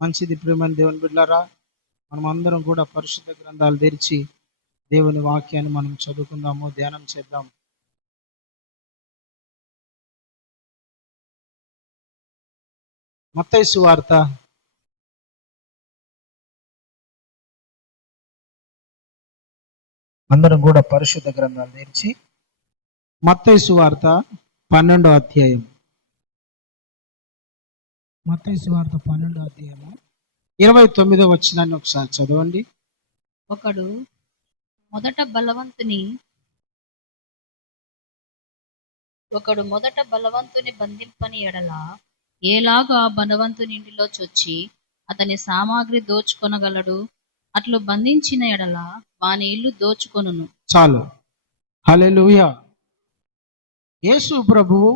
మంచిది. ప్రియమైన దేవుని బిడ్డలారా, మనం అందరం కూడా పరిశుద్ధ గ్రంథాలు తెరిచి దేవుని వాక్యాన్ని మనం చదువుకుందాము, ధ్యానం చేద్దాం. మత్తయి సువార్త అందరం కూడా పరిశుద్ధ గ్రంథాలు తెరిచి మత్తయి సువార్త 12వ అధ్యాయం. మత్తయి సువార్త 12వ అధ్యాయము 29వ వచనాన్ని ఒకసారి చదవండి. ఒకడు మొదట బలవంతుని బంధింపని ఎడల ఏలాగా బలవంతుని ఇంటిలో చొచ్చి అతని సామాగ్రి దోచుకొనగలడు. అట్లు బంధించిన ఎడల వాని ఇల్లు దోచుకొనును. చాలు. హల్లెలూయా. యేసు ప్రభువు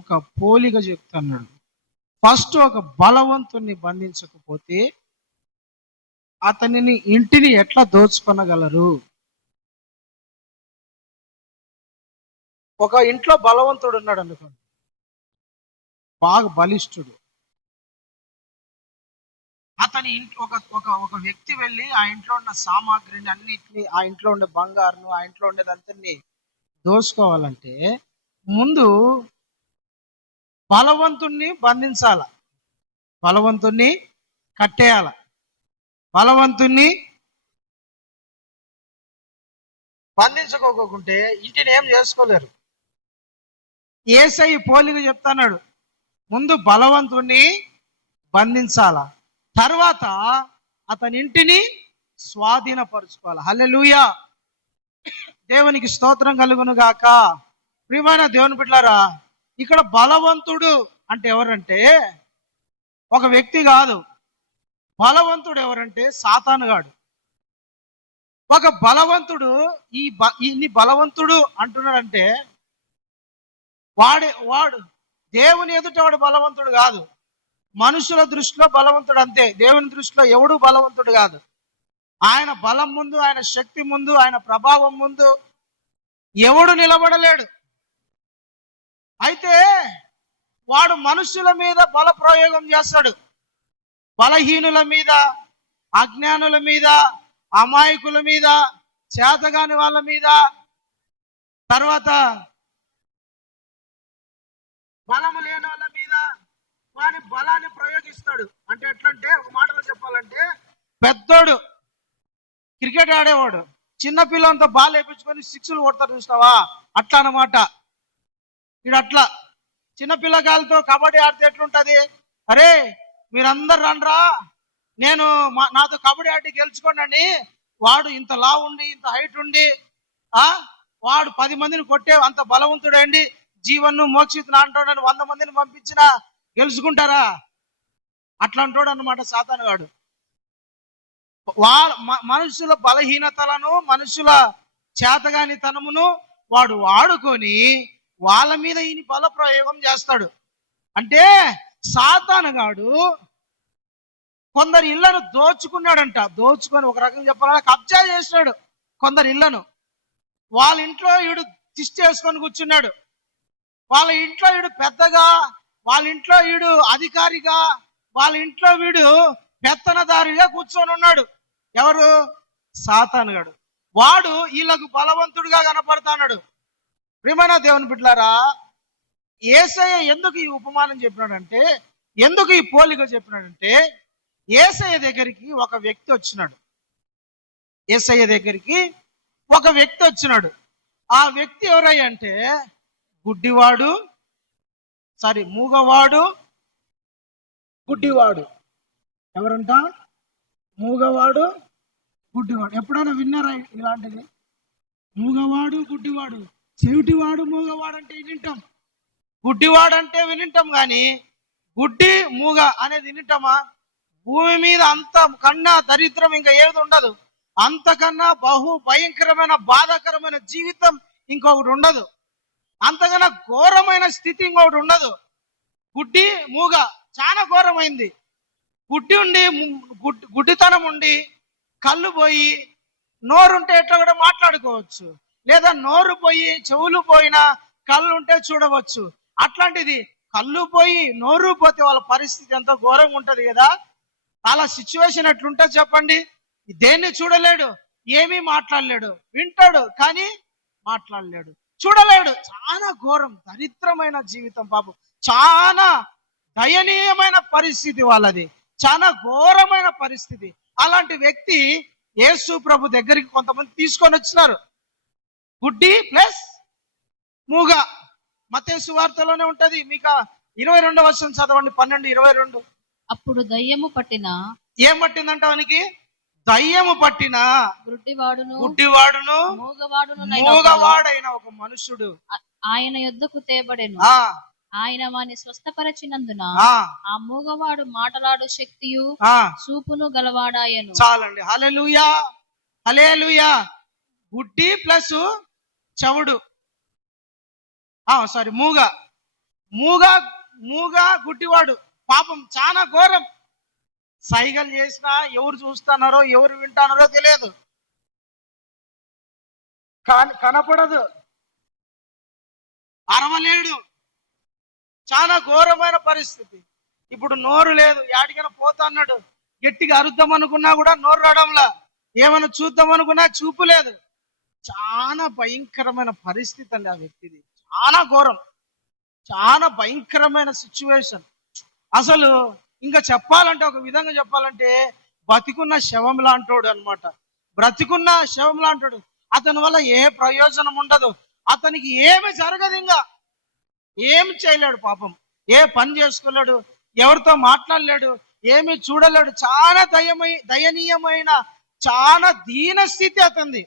ఒక పోలిక చెప్తున్నాడు. ఫస్ట్ ఒక బలవంతుని బంధించకపోతే అతనిని ఇంటిని ఎట్లా దోచుకొనగలరు? ఒక ఇంట్లో బలవంతుడు ఉన్నాడు అనుకోండి, బాగా బలిష్ఠుడు. అతని ఒక వ్యక్తి వెళ్ళి ఆ ఇంట్లో ఉన్న సామాగ్రిని అన్నిటిని, ఆ ఇంట్లో ఉండే బంగారును, ఆ ఇంట్లో ఉండేదంతని దోచుకోవాలంటే ముందు బలవంతుణ్ణి బంధించాల, బలవంతుణ్ణి కట్టేయాల, బలవంతుణ్ణి బంధించుకోకుంటే ఇంటిని ఏం చేసుకోలేరు. యేసయ్య పోలిక చెప్తున్నాడు, ముందు బలవంతుణ్ణి బంధించాల, తర్వాత అతని ఇంటిని స్వాధీనపరుచుకోవాలి. హల్లెలూయా. దేవునికి స్తోత్రం కలుగును గాక. ప్రియమైన దేవుని బిడ్డలారా, ఇక్కడ బలవంతుడు అంటే ఎవరంటే ఒక వ్యక్తి కాదు. బలవంతుడు ఎవరంటే సాతానుగాడు. ఒక బలవంతుడు ఈ బలవంతుడు అంటున్నాడంటే వాడు దేవుని ఎదుట వాడు బలవంతుడు కాదు. మనుషుల దృష్టిలో బలవంతుడు అంతే, దేవుని దృష్టిలో ఎవడు బలవంతుడు కాదు. ఆయన బలం ముందు, ఆయన శక్తి ముందు, ఆయన ప్రభావం ముందు ఎవడు నిలబడలేడు. అయితే వాడు మనుషుల మీద బల ప్రయోగం చేస్తాడు. బలహీనుల మీద, అజ్ఞానుల మీద, అమాయకుల మీద, చేతగాని వాళ్ళ మీద, తర్వాత బలము లేని వాళ్ళ మీద వాని బలాన్ని ప్రయోగిస్తాడు. అంటే ఎట్లంటే, ఒక మాటలో చెప్పాలంటే, పెద్దోడు క్రికెట్ ఆడేవాడు చిన్న పిల్లలతో బాల్ వేయించుకొని సిక్స్లు కొడతారు చూసినావా, అట్లా అన్నమాట. ఇడు అట్లా చిన్నపిల్లగాలతో కబడ్డీ ఆడితే ఎట్లుంటది, అరే మీరందరు రండ్రా, నాతో కబడ్డీ ఆడి గెలుచుకోండి. వాడు ఇంత లావు ఉండి, ఇంత హైట్ ఉండి, వాడు 10 మందిని కొట్టే అంత బలవంతుడండి, జీవన్ను మోక్షితును అంటాడని 100 మందిని పంపించినా గెలుచుకుంటారా? అట్లా అంటాడు అన్నమాట సాతానుగాడు. మనుషుల బలహీనతలను, మనుషుల చేతగానితనమును వాడు వాడుకొని వాళ్ళ మీద ఈయన బల ప్రయోగం చేస్తాడు. అంటే సాతానుగాడు కొందరు ఇళ్లను దోచుకున్నాడంట. దోచుకొని ఒక రకంగా చెప్పాలంటే కబ్జా చేసినాడు కొందరు ఇళ్లను. వాళ్ళ ఇంట్లో ఈడు తిష్టి వేసుకొని కూర్చున్నాడు. వాళ్ళ ఇంట్లో ఈడు పెద్దగా, వాళ్ళ ఇంట్లో ఈడు అధికారిగా, వాళ్ళ ఇంట్లో వీడు పెత్తనదారిగా కూర్చొని ఉన్నాడు. ఎవరు? సాతానుగాడు. వాడు వీళ్ళకు బలవంతుడిగా కనపడతాడు. ప్రియమైన దేవుని బిడ్డలారా, యేసయ్య ఎందుకు ఈ ఉపమానం చెప్పినాడంటే, ఎందుకు ఈ పోలిక చెప్పినాడంటే, యేసయ్య దగ్గరికి ఒక వ్యక్తి వచ్చినాడు. యేసయ్య దగ్గరికి ఒక వ్యక్తి వచ్చినాడు. ఆ వ్యక్తి ఎవరయ్య అంటే మూగవాడు, గుడ్డివాడు. ఎవరంట? మూగవాడు, గుడ్డివాడు. ఎప్పుడైనా విన్నారా ఇలాంటిది? మూగవాడు, గుడ్డివాడు. చెవిటివాడు, మూగవాడు అంటే వినింటాం, గుడ్డివాడు అంటే వినింటాం, కానీ గుడ్డి, మూగ అనేది వినింటామా? భూమి మీద అంత కన్నా దరిద్రం ఇంకా ఏది ఉండదు. అంతకన్నా బహు భయంకరమైన, బాధాకరమైన జీవితం ఇంకొకటి ఉండదు. అంతకన్నా ఘోరమైన స్థితి ఇంకొకటి ఉండదు. గుడ్డి, మూగ చాలా ఘోరమైంది. గుడ్డితనం ఉండి కళ్ళు పోయి నోరుంటే ఎట్లా కూడా మాట్లాడుకోవచ్చు, లేదా నోరు పోయి చెవులు పోయినా కళ్ళు ఉంటే చూడవచ్చు. అట్లాంటిది కళ్ళు పోయి నోరు పోతే వాళ్ళ పరిస్థితి ఎంత ఘోరంగా ఉంటది కదా. అలా సిచ్యువేషన్ ఎట్లుంటే చెప్పండి. దేన్ని చూడలేడు, ఏమీ మాట్లాడలేడు, వింటాడు కానీ మాట్లాడలేడు, చూడలేడు. చాలా ఘోరం, దరిద్రమైన జీవితం పాపం. చాలా దయనీయమైన పరిస్థితి వాళ్ళది, చాలా ఘోరమైన పరిస్థితి. అలాంటి వ్యక్తి యేసు ప్రభు దగ్గరికి కొంతమంది తీసుకొని వచ్చినారు. గుడ్డి ప్లస్ మూగ. మత్తయి సువార్తలోనే ఉంటది. మీకు 22వ వచనం చదవండి, 12:22. అప్పుడు దయ్యము పట్టిన ఏం పట్టిందంట వానికి? దయ్యము పట్టిన గుడ్డివాడును మూగవాడైన ఒక మనుషుడు ఆయన యొద్దకు తేబడెను. ఆయన వాని స్వస్థపరచినందున ఆ మూగవాడు మాటలాడు శక్తియు చూపును గలవాడాయను. చాలండి. హల్లెలూయా, హల్లెలూయా. గుడ్డి ప్లస్ చెవుడు, సారీ మూగ, గుడ్డివాడు. పాపం చాలా ఘోరం. సైగలు చేసినా ఎవరు చూస్తున్నారో ఎవరు వింటున్నారో తెలియదు, కనపడదు, అరవలేడు. చాలా ఘోరమైన పరిస్థితి. ఇప్పుడు నోరు లేదు, యాడికైనా పోతా అన్నాడు, గట్టిగా అరుద్దాం అనుకున్నా కూడా నోరు రావడంలా, ఏమైనా చూద్దాం అనుకున్నా చూపు లేదు. చాలా భయంకరమైన పరిస్థితి అండి ఆ వ్యక్తిది. చాలా ఘోరం, చాలా భయంకరమైన సిచ్యువేషన్. అసలు ఇంకా చెప్పాలంటే, ఒక విధంగా చెప్పాలంటే బతికున్న శవం లాంటోడు అనమాట. బ్రతికున్న శవం లాంటోడు. అతని వల్ల ఏ ప్రయోజనం ఉండదు, అతనికి ఏమి జరగదు, ఇంకా ఏమి చేయలేడు పాపం. ఏ పని చేసుకోలేడు, ఎవరితో మాట్లాడలేడు, ఏమి చూడలేడు. చాలా దయనీయమైన చాలా దీన స్థితి అతనిది.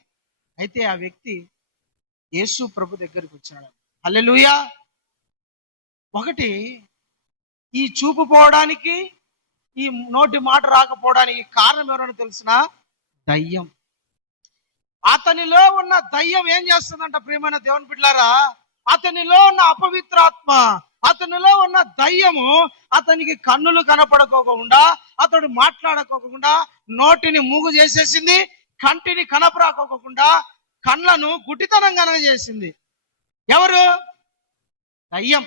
అయితే ఆ వ్యక్తి యేసు ప్రభు దగ్గరికి వచ్చాడు. హల్లెలూయా. ఒకటి, ఈ చూపు పోవడానికి, ఈ నోటి మాట రాకపోవడానికి కారణం ఎవరైనా తెలిసిన? దయ్యం. అతనిలో ఉన్న దయ్యం ఏం చేస్తుందంట ప్రియమైన దేవుని బిడ్డలారా? అతనిలో ఉన్న అపవిత్రాత్మ, అతనిలో ఉన్న దయ్యము అతనికి కన్నులు కనపడకోకుండా, అతడు మాట్లాడకోకుండా నోటిని మూగు చేసేసింది, కంటిని కనపరాకోకుండా కళ్ళను గుడ్డితనం కనగజేసింది. ఎవరు? దయ్యం.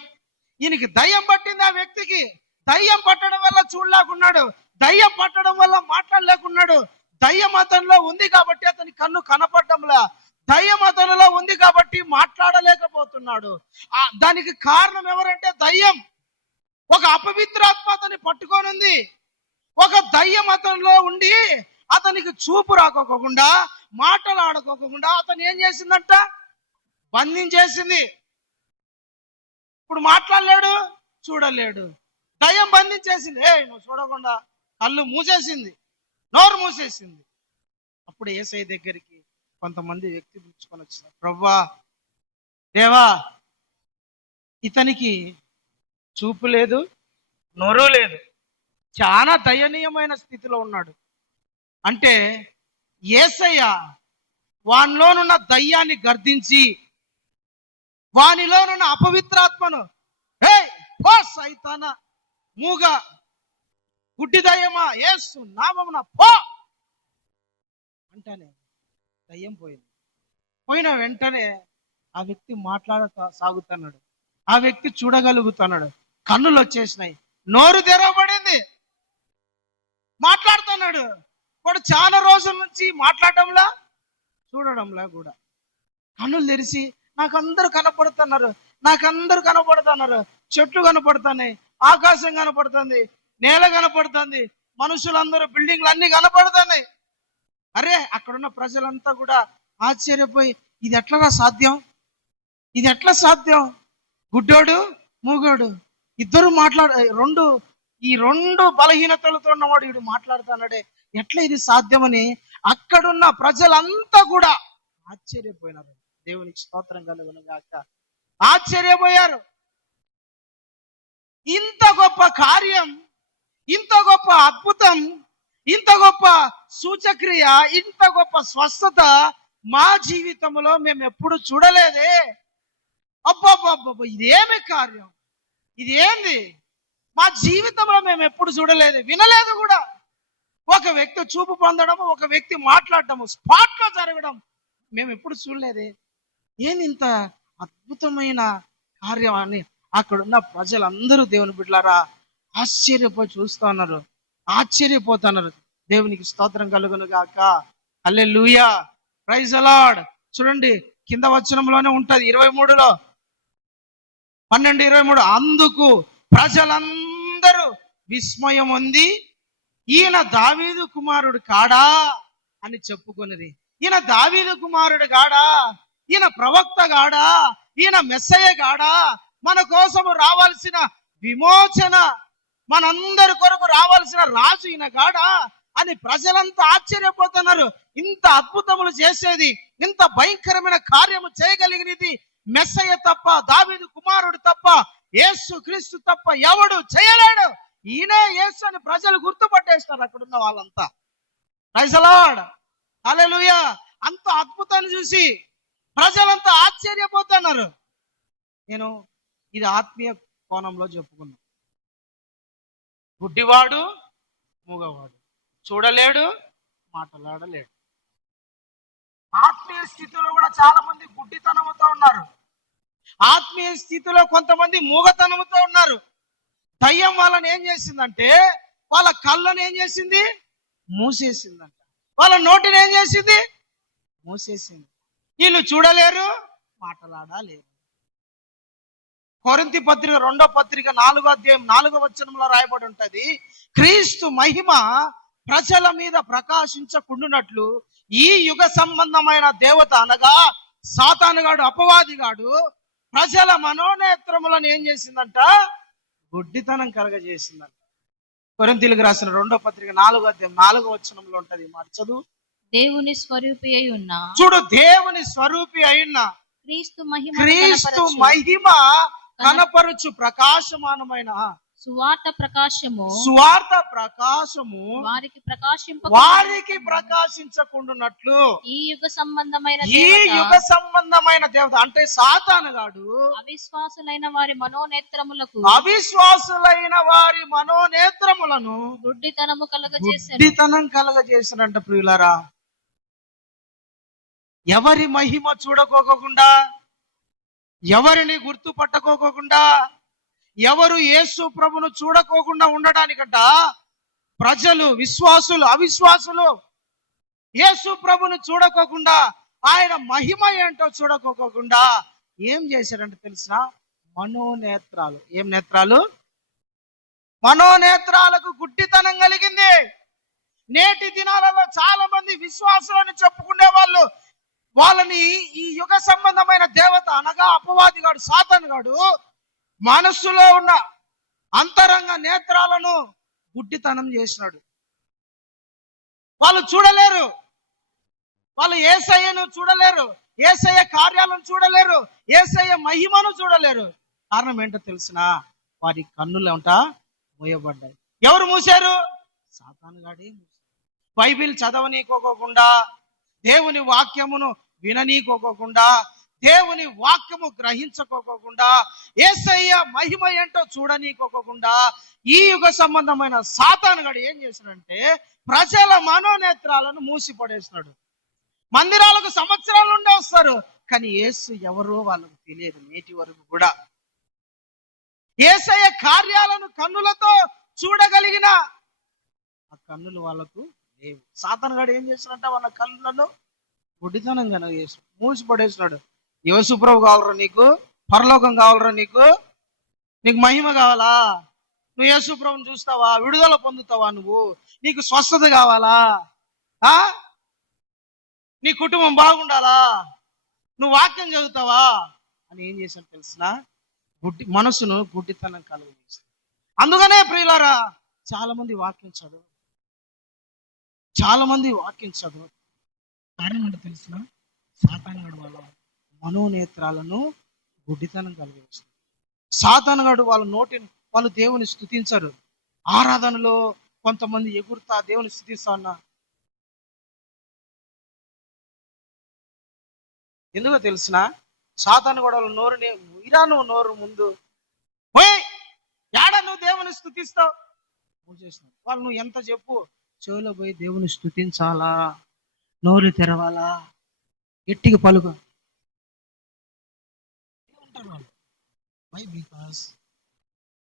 ఈయనకి దయ్యం పట్టింది. ఆ వ్యక్తికి దయ్యం పట్టడం వల్ల చూడలేకున్నాడు, దయ్యం పట్టడం వల్ల మాట్లాడలేకున్నాడు. దయ్యం అతనిలో ఉంది కాబట్టి అతని కన్ను కనపడడంలా, దయ్యం అతనిలో ఉంది కాబట్టి మాట్లాడలేకపోతున్నాడు. దానికి కారణం ఎవరంటే దయ్యం. ఒక అపవిత్రాత్మ అతన్ని పట్టుకొని ఉంది. ఒక దయ్యం అతనిలో ఉండి అతనికి చూపు రాకోకుండా, మాటలు ఆడుకోకుండా అతను ఏం చేసిందంట? బంధించేసింది. ఇప్పుడు మాట్లాడలేడు, చూడలేడు. దయ్యం బంధించేసింది. నువ్వు చూడకుండా కళ్ళు మూసేసింది, నోరు మూసేసింది. అప్పుడు యేసయ్య దగ్గరికి కొంతమంది వ్యక్తి పిలుచుకొని వచ్చినారు. ప్రభువా, దేవా, ఇతనికి చూపు లేదు, నోరు లేదు, చాలా దయనీయమైన స్థితిలో ఉన్నాడు. అంటే యేసయ్య వానిలోనున్న దయ్యాన్ని గర్దించి, వానిలోనున్న అపవిత్రాత్మను, సైతానా, మూగ, గుడ్డి దయ్యమా, యేసు నామమున పో అంటేనే దయ్యం పోయింది. పోయిన వెంటనే ఆ వ్యక్తి సాగుతున్నాడు, ఆ వ్యక్తి చూడగలుగుతున్నాడు, కన్నులు వచ్చేసినాయి, నోరు తెరవబడింది, మాట్లాడుతున్నాడు. వాడు చాలా రోజుల నుంచి మాట్లాడడంలా, చూడడంలా కూడా. కన్నులు తెరిచి నాకందరూ కనపడుతున్నారు, చెట్లు కనపడుతున్నాయి, ఆకాశం కనపడుతుంది, నేల కనపడుతుంది, మనుషులందరూ, బిల్డింగ్లు అన్ని కనపడుతున్నాయి. అరే, అక్కడున్న ప్రజలంతా కూడా ఆశ్చర్యపోయి, ఇది ఎట్లా సాధ్యం? గుడ్డోడు, మూగోడు ఇద్దరు ఈ రెండు బలహీనతలతో ఉన్నవాడు వీడు మాట్లాడుతున్నాడే, ఎట్లా ఇది సాధ్యమని అక్కడున్న ప్రజలంతా కూడా ఆశ్చర్యపోయినారు. దేవునికి స్తోత్రం కలుగును గాక. ఆశ్చర్యపోయారు. ఇంత గొప్ప కార్యం, ఇంత గొప్ప అద్భుతం, ఇంత గొప్ప సూచక్రియ, ఇంత గొప్ప స్వస్థత మా జీవితంలో మేము ఎప్పుడు చూడలేదే. అబ్బబ్బబ్బ, ఇదేమి కార్యం, ఇది ఏంది? మా జీవితంలో మేము ఎప్పుడు చూడలేదు, వినలేదు కూడా. ఒక వ్యక్తి చూపు పొందడం, ఒక వ్యక్తి మాట్లాడటము, స్పాట్ లో జరగడం మేము ఎప్పుడు చూడలేదే. ఏంది ఇంత అద్భుతమైన కార్యం అని అక్కడున్న ప్రజలందరూ, దేవుని బిడ్డలారా, ఆశ్చర్యపోయి చూస్తూ ఉన్నారు. ఆశ్చర్యపోతున్నారు. దేవునికి స్తోత్రం కలుగును గాక. హల్లెలూయా, ప్రైజ్ ది లార్డ్. చూడండి కింద వచనంలోనే ఉంటది 23లో 12:23. అందుకు ప్రజలందరూ విస్మయం ఉంది, ఈయన దావీదు కుమారుడు కాడా అని చెప్పుకొనిరి. ఈయన దావీదు కుమారుడు గాడా, ఈయన ప్రవక్త గాడా, ఈయన మెస్సయ్య గాడా, మన కోసము రావాల్సిన విమోచన, మనందరి కొరకు రావాల్సిన రాజు ఈయన గాడా అని ప్రజలంతా ఆశ్చర్యపోతున్నారు. ఇంత అద్భుతములు చేసేది, ఇంత భయంకరమైన కార్యము చేయగలిగినది మెస్సయ్య తప్ప, దావీదు కుమారుడు తప్ప, యేసు క్రీస్తు తప్ప ఎవడు చేయలేడు. ఈయనే యేసు అని ప్రజలు గుర్తుపట్టేస్తారు అక్కడున్న వాళ్ళంతా. ప్రైజ్ ది లార్డ్, హల్లెలూయా. అంత అద్భుతాన్ని చూసి ప్రజలంతా ఆశ్చర్యపోతున్నారు. నేను ఇది ఆత్మీయ కోణంలో చెప్పుకున్నా. గుడ్డివాడు, మూగవాడు, చూడలేడు, మాట్లాడలేడు. ఆత్మీయ స్థితిలో కూడా చాలా మంది గుడ్డితనంతో ఉన్నారు. ఆత్మీయ స్థితిలో కొంతమంది మూగతనంతో ఉన్నారు. దయ్యం వాళ్ళని ఏం చేసిందంటే వాళ్ళ కళ్ళను ఏం చేసింది, మూసేసిందంట. వాళ్ళ నోటిని ఏం చేసింది, మూసేసింది. వీళ్ళు చూడలేరు, మాట్లాడలేరు. కొరింథీ పత్రిక 2వ పత్రిక 4వ అధ్యాయం 4వ వచనంలో రాయబడి ఉంటది, క్రీస్తు మహిమ ప్రజల మీద ప్రకాశించకుండునట్లు ఈ యుగ సంబంధమైన దేవత అనగా సాతానుగాడు, అపవాదిగాడు ప్రజల మనోనేత్రములను ఏం చేసిందంట, గుడ్డితనం కలగజేసిందంట. కొరింథీయులకు రాసిన 2వ పత్రిక 4వ అధ్యాయం 4వ వచనంలో ఉంటది. మాట చదువు. దేవుని స్వరూపి అయి ఉన్న, చూడు, దేవుని స్వరూపి అయిన క్రీస్తు మహిమ కనపరుచు ప్రకాశమానమైన సువార్త ప్రకాశము వారికి ప్రకాశించకుండునట్లు ఈ యుగ సంబంధమైన దేవత అంటే సాతానుగాడు అవిశ్వాసులైన వారి మనోనేత్రములను గుడ్డితనం కలగజేసినంట. ప్రియులారా, ఎవరి మహిమ చూడకోకుండా, ఎవరిని గుర్తుపట్టకోకుండా, ఎవరు యేసు ప్రభును చూడకోకుండా ఉండడానికంట ప్రజలు, విశ్వాసులు, అవిశ్వాసులు యేసు ప్రభును చూడకోకుండా, ఆయన మహిమ ఏంటో చూడకోకుండా ఏం చేశారంటే తెలిసిన, మనోనేత్రాలు. ఏం నేత్రాలు? మనోనేత్రాలకు గుడ్డితనం కలిగింది. నేటి దినాలలో చాలా మంది విశ్వాసులని చెప్పుకునే వాళ్ళని ఈ యుగ సంబంధమైన దేవత అనగా అపవాదిగాడు, సాతానుగాడు మనస్సులో ఉన్న అంతరంగ నేత్రాలను గుడ్డితనం చేసినాడు. వాళ్ళు చూడలేరు, వాళ్ళు యేసయ్యను చూడలేరు, యేసయ్య కార్యాలను చూడలేరు, యేసయ్య మహిమను చూడలేరు. కారణం ఏంటో తెలిసిన, వారి కన్నులు మూయబడ్డాయి. ఎవరు మూసారు? సాతానుగాడే మూసారు. బైబిల్ చదవనీకోకుండా, దేవుని వాక్యమును విననీకోకుండా, దేవుని వాక్యము గ్రహించుకోకుండా, యేసయ్య మహిమ ఏంటో చూడనీకోకుండా ఈ యుగ సంబంధమైన సాతానుగాడు ఏం చేశాడంటే ప్రజల మనోనేత్రాలను మూసిపడేస్తున్నాడు. మందిరాలకు సంవత్సరాల నుండి వస్తారు, కానీ యేసు ఎవరో వాళ్ళకు తెలియదు నేటి వరకు కూడా. యేసయ్య కార్యాలను కన్నులతో చూడగలిగిన ఆ కన్నులు వాళ్ళకు లేవు. సాతానుగాడు ఏం చేస్తున్నాడంటే వాళ్ళ కన్నులను గుడ్డితనంగా మూసిపడేసినాడు. యేసుప్రభు కావాలరా నీకు? పరలోకం కావాలరా నీకు? నీకు మహిమ కావాలా? నువ్వు యేసుప్రభుని చూస్తావా? విడుదల పొందుతావా? నీకు స్వస్థత కావాలా? నీ కుటుంబం బాగుండాలా? నువ్వు వాక్యం చదువుతావా అని ఏం చేశాను తెలిసిన, మనసును గుడ్డితనం కలుగజేస్తాడు. అందుకనే ప్రియులారా, చాలా మంది వాక్యం చదవరు. కారణం అంటే తెలిసిన, సాతానుగాడు వాళ్ళ మనోనేత్రాలను గుడ్డితనం కలిగిస్తారు. సాతానుగాడు వాళ్ళ నోటిని, వాళ్ళు దేవుని స్తుతించరు. ఆరాధనలో కొంతమంది ఎగురుతా దేవుని స్తుతిస్తా ఉన్నా, ఎందుకో తెలిసిన, సాతానుగాడు వాళ్ళ నోరుని నువ్వు నోరు ముందు పోయి ఏడా నువ్వు దేవుని స్తుతిస్తావు వాళ్ళు. నువ్వు ఎంత చెప్పు, చెవులో పోయి దేవుని స్తుతించాలా, నోరు తెరవాలా, గట్టిగా పలుకు ఉంటారు వాళ్ళు. వై? బికాస్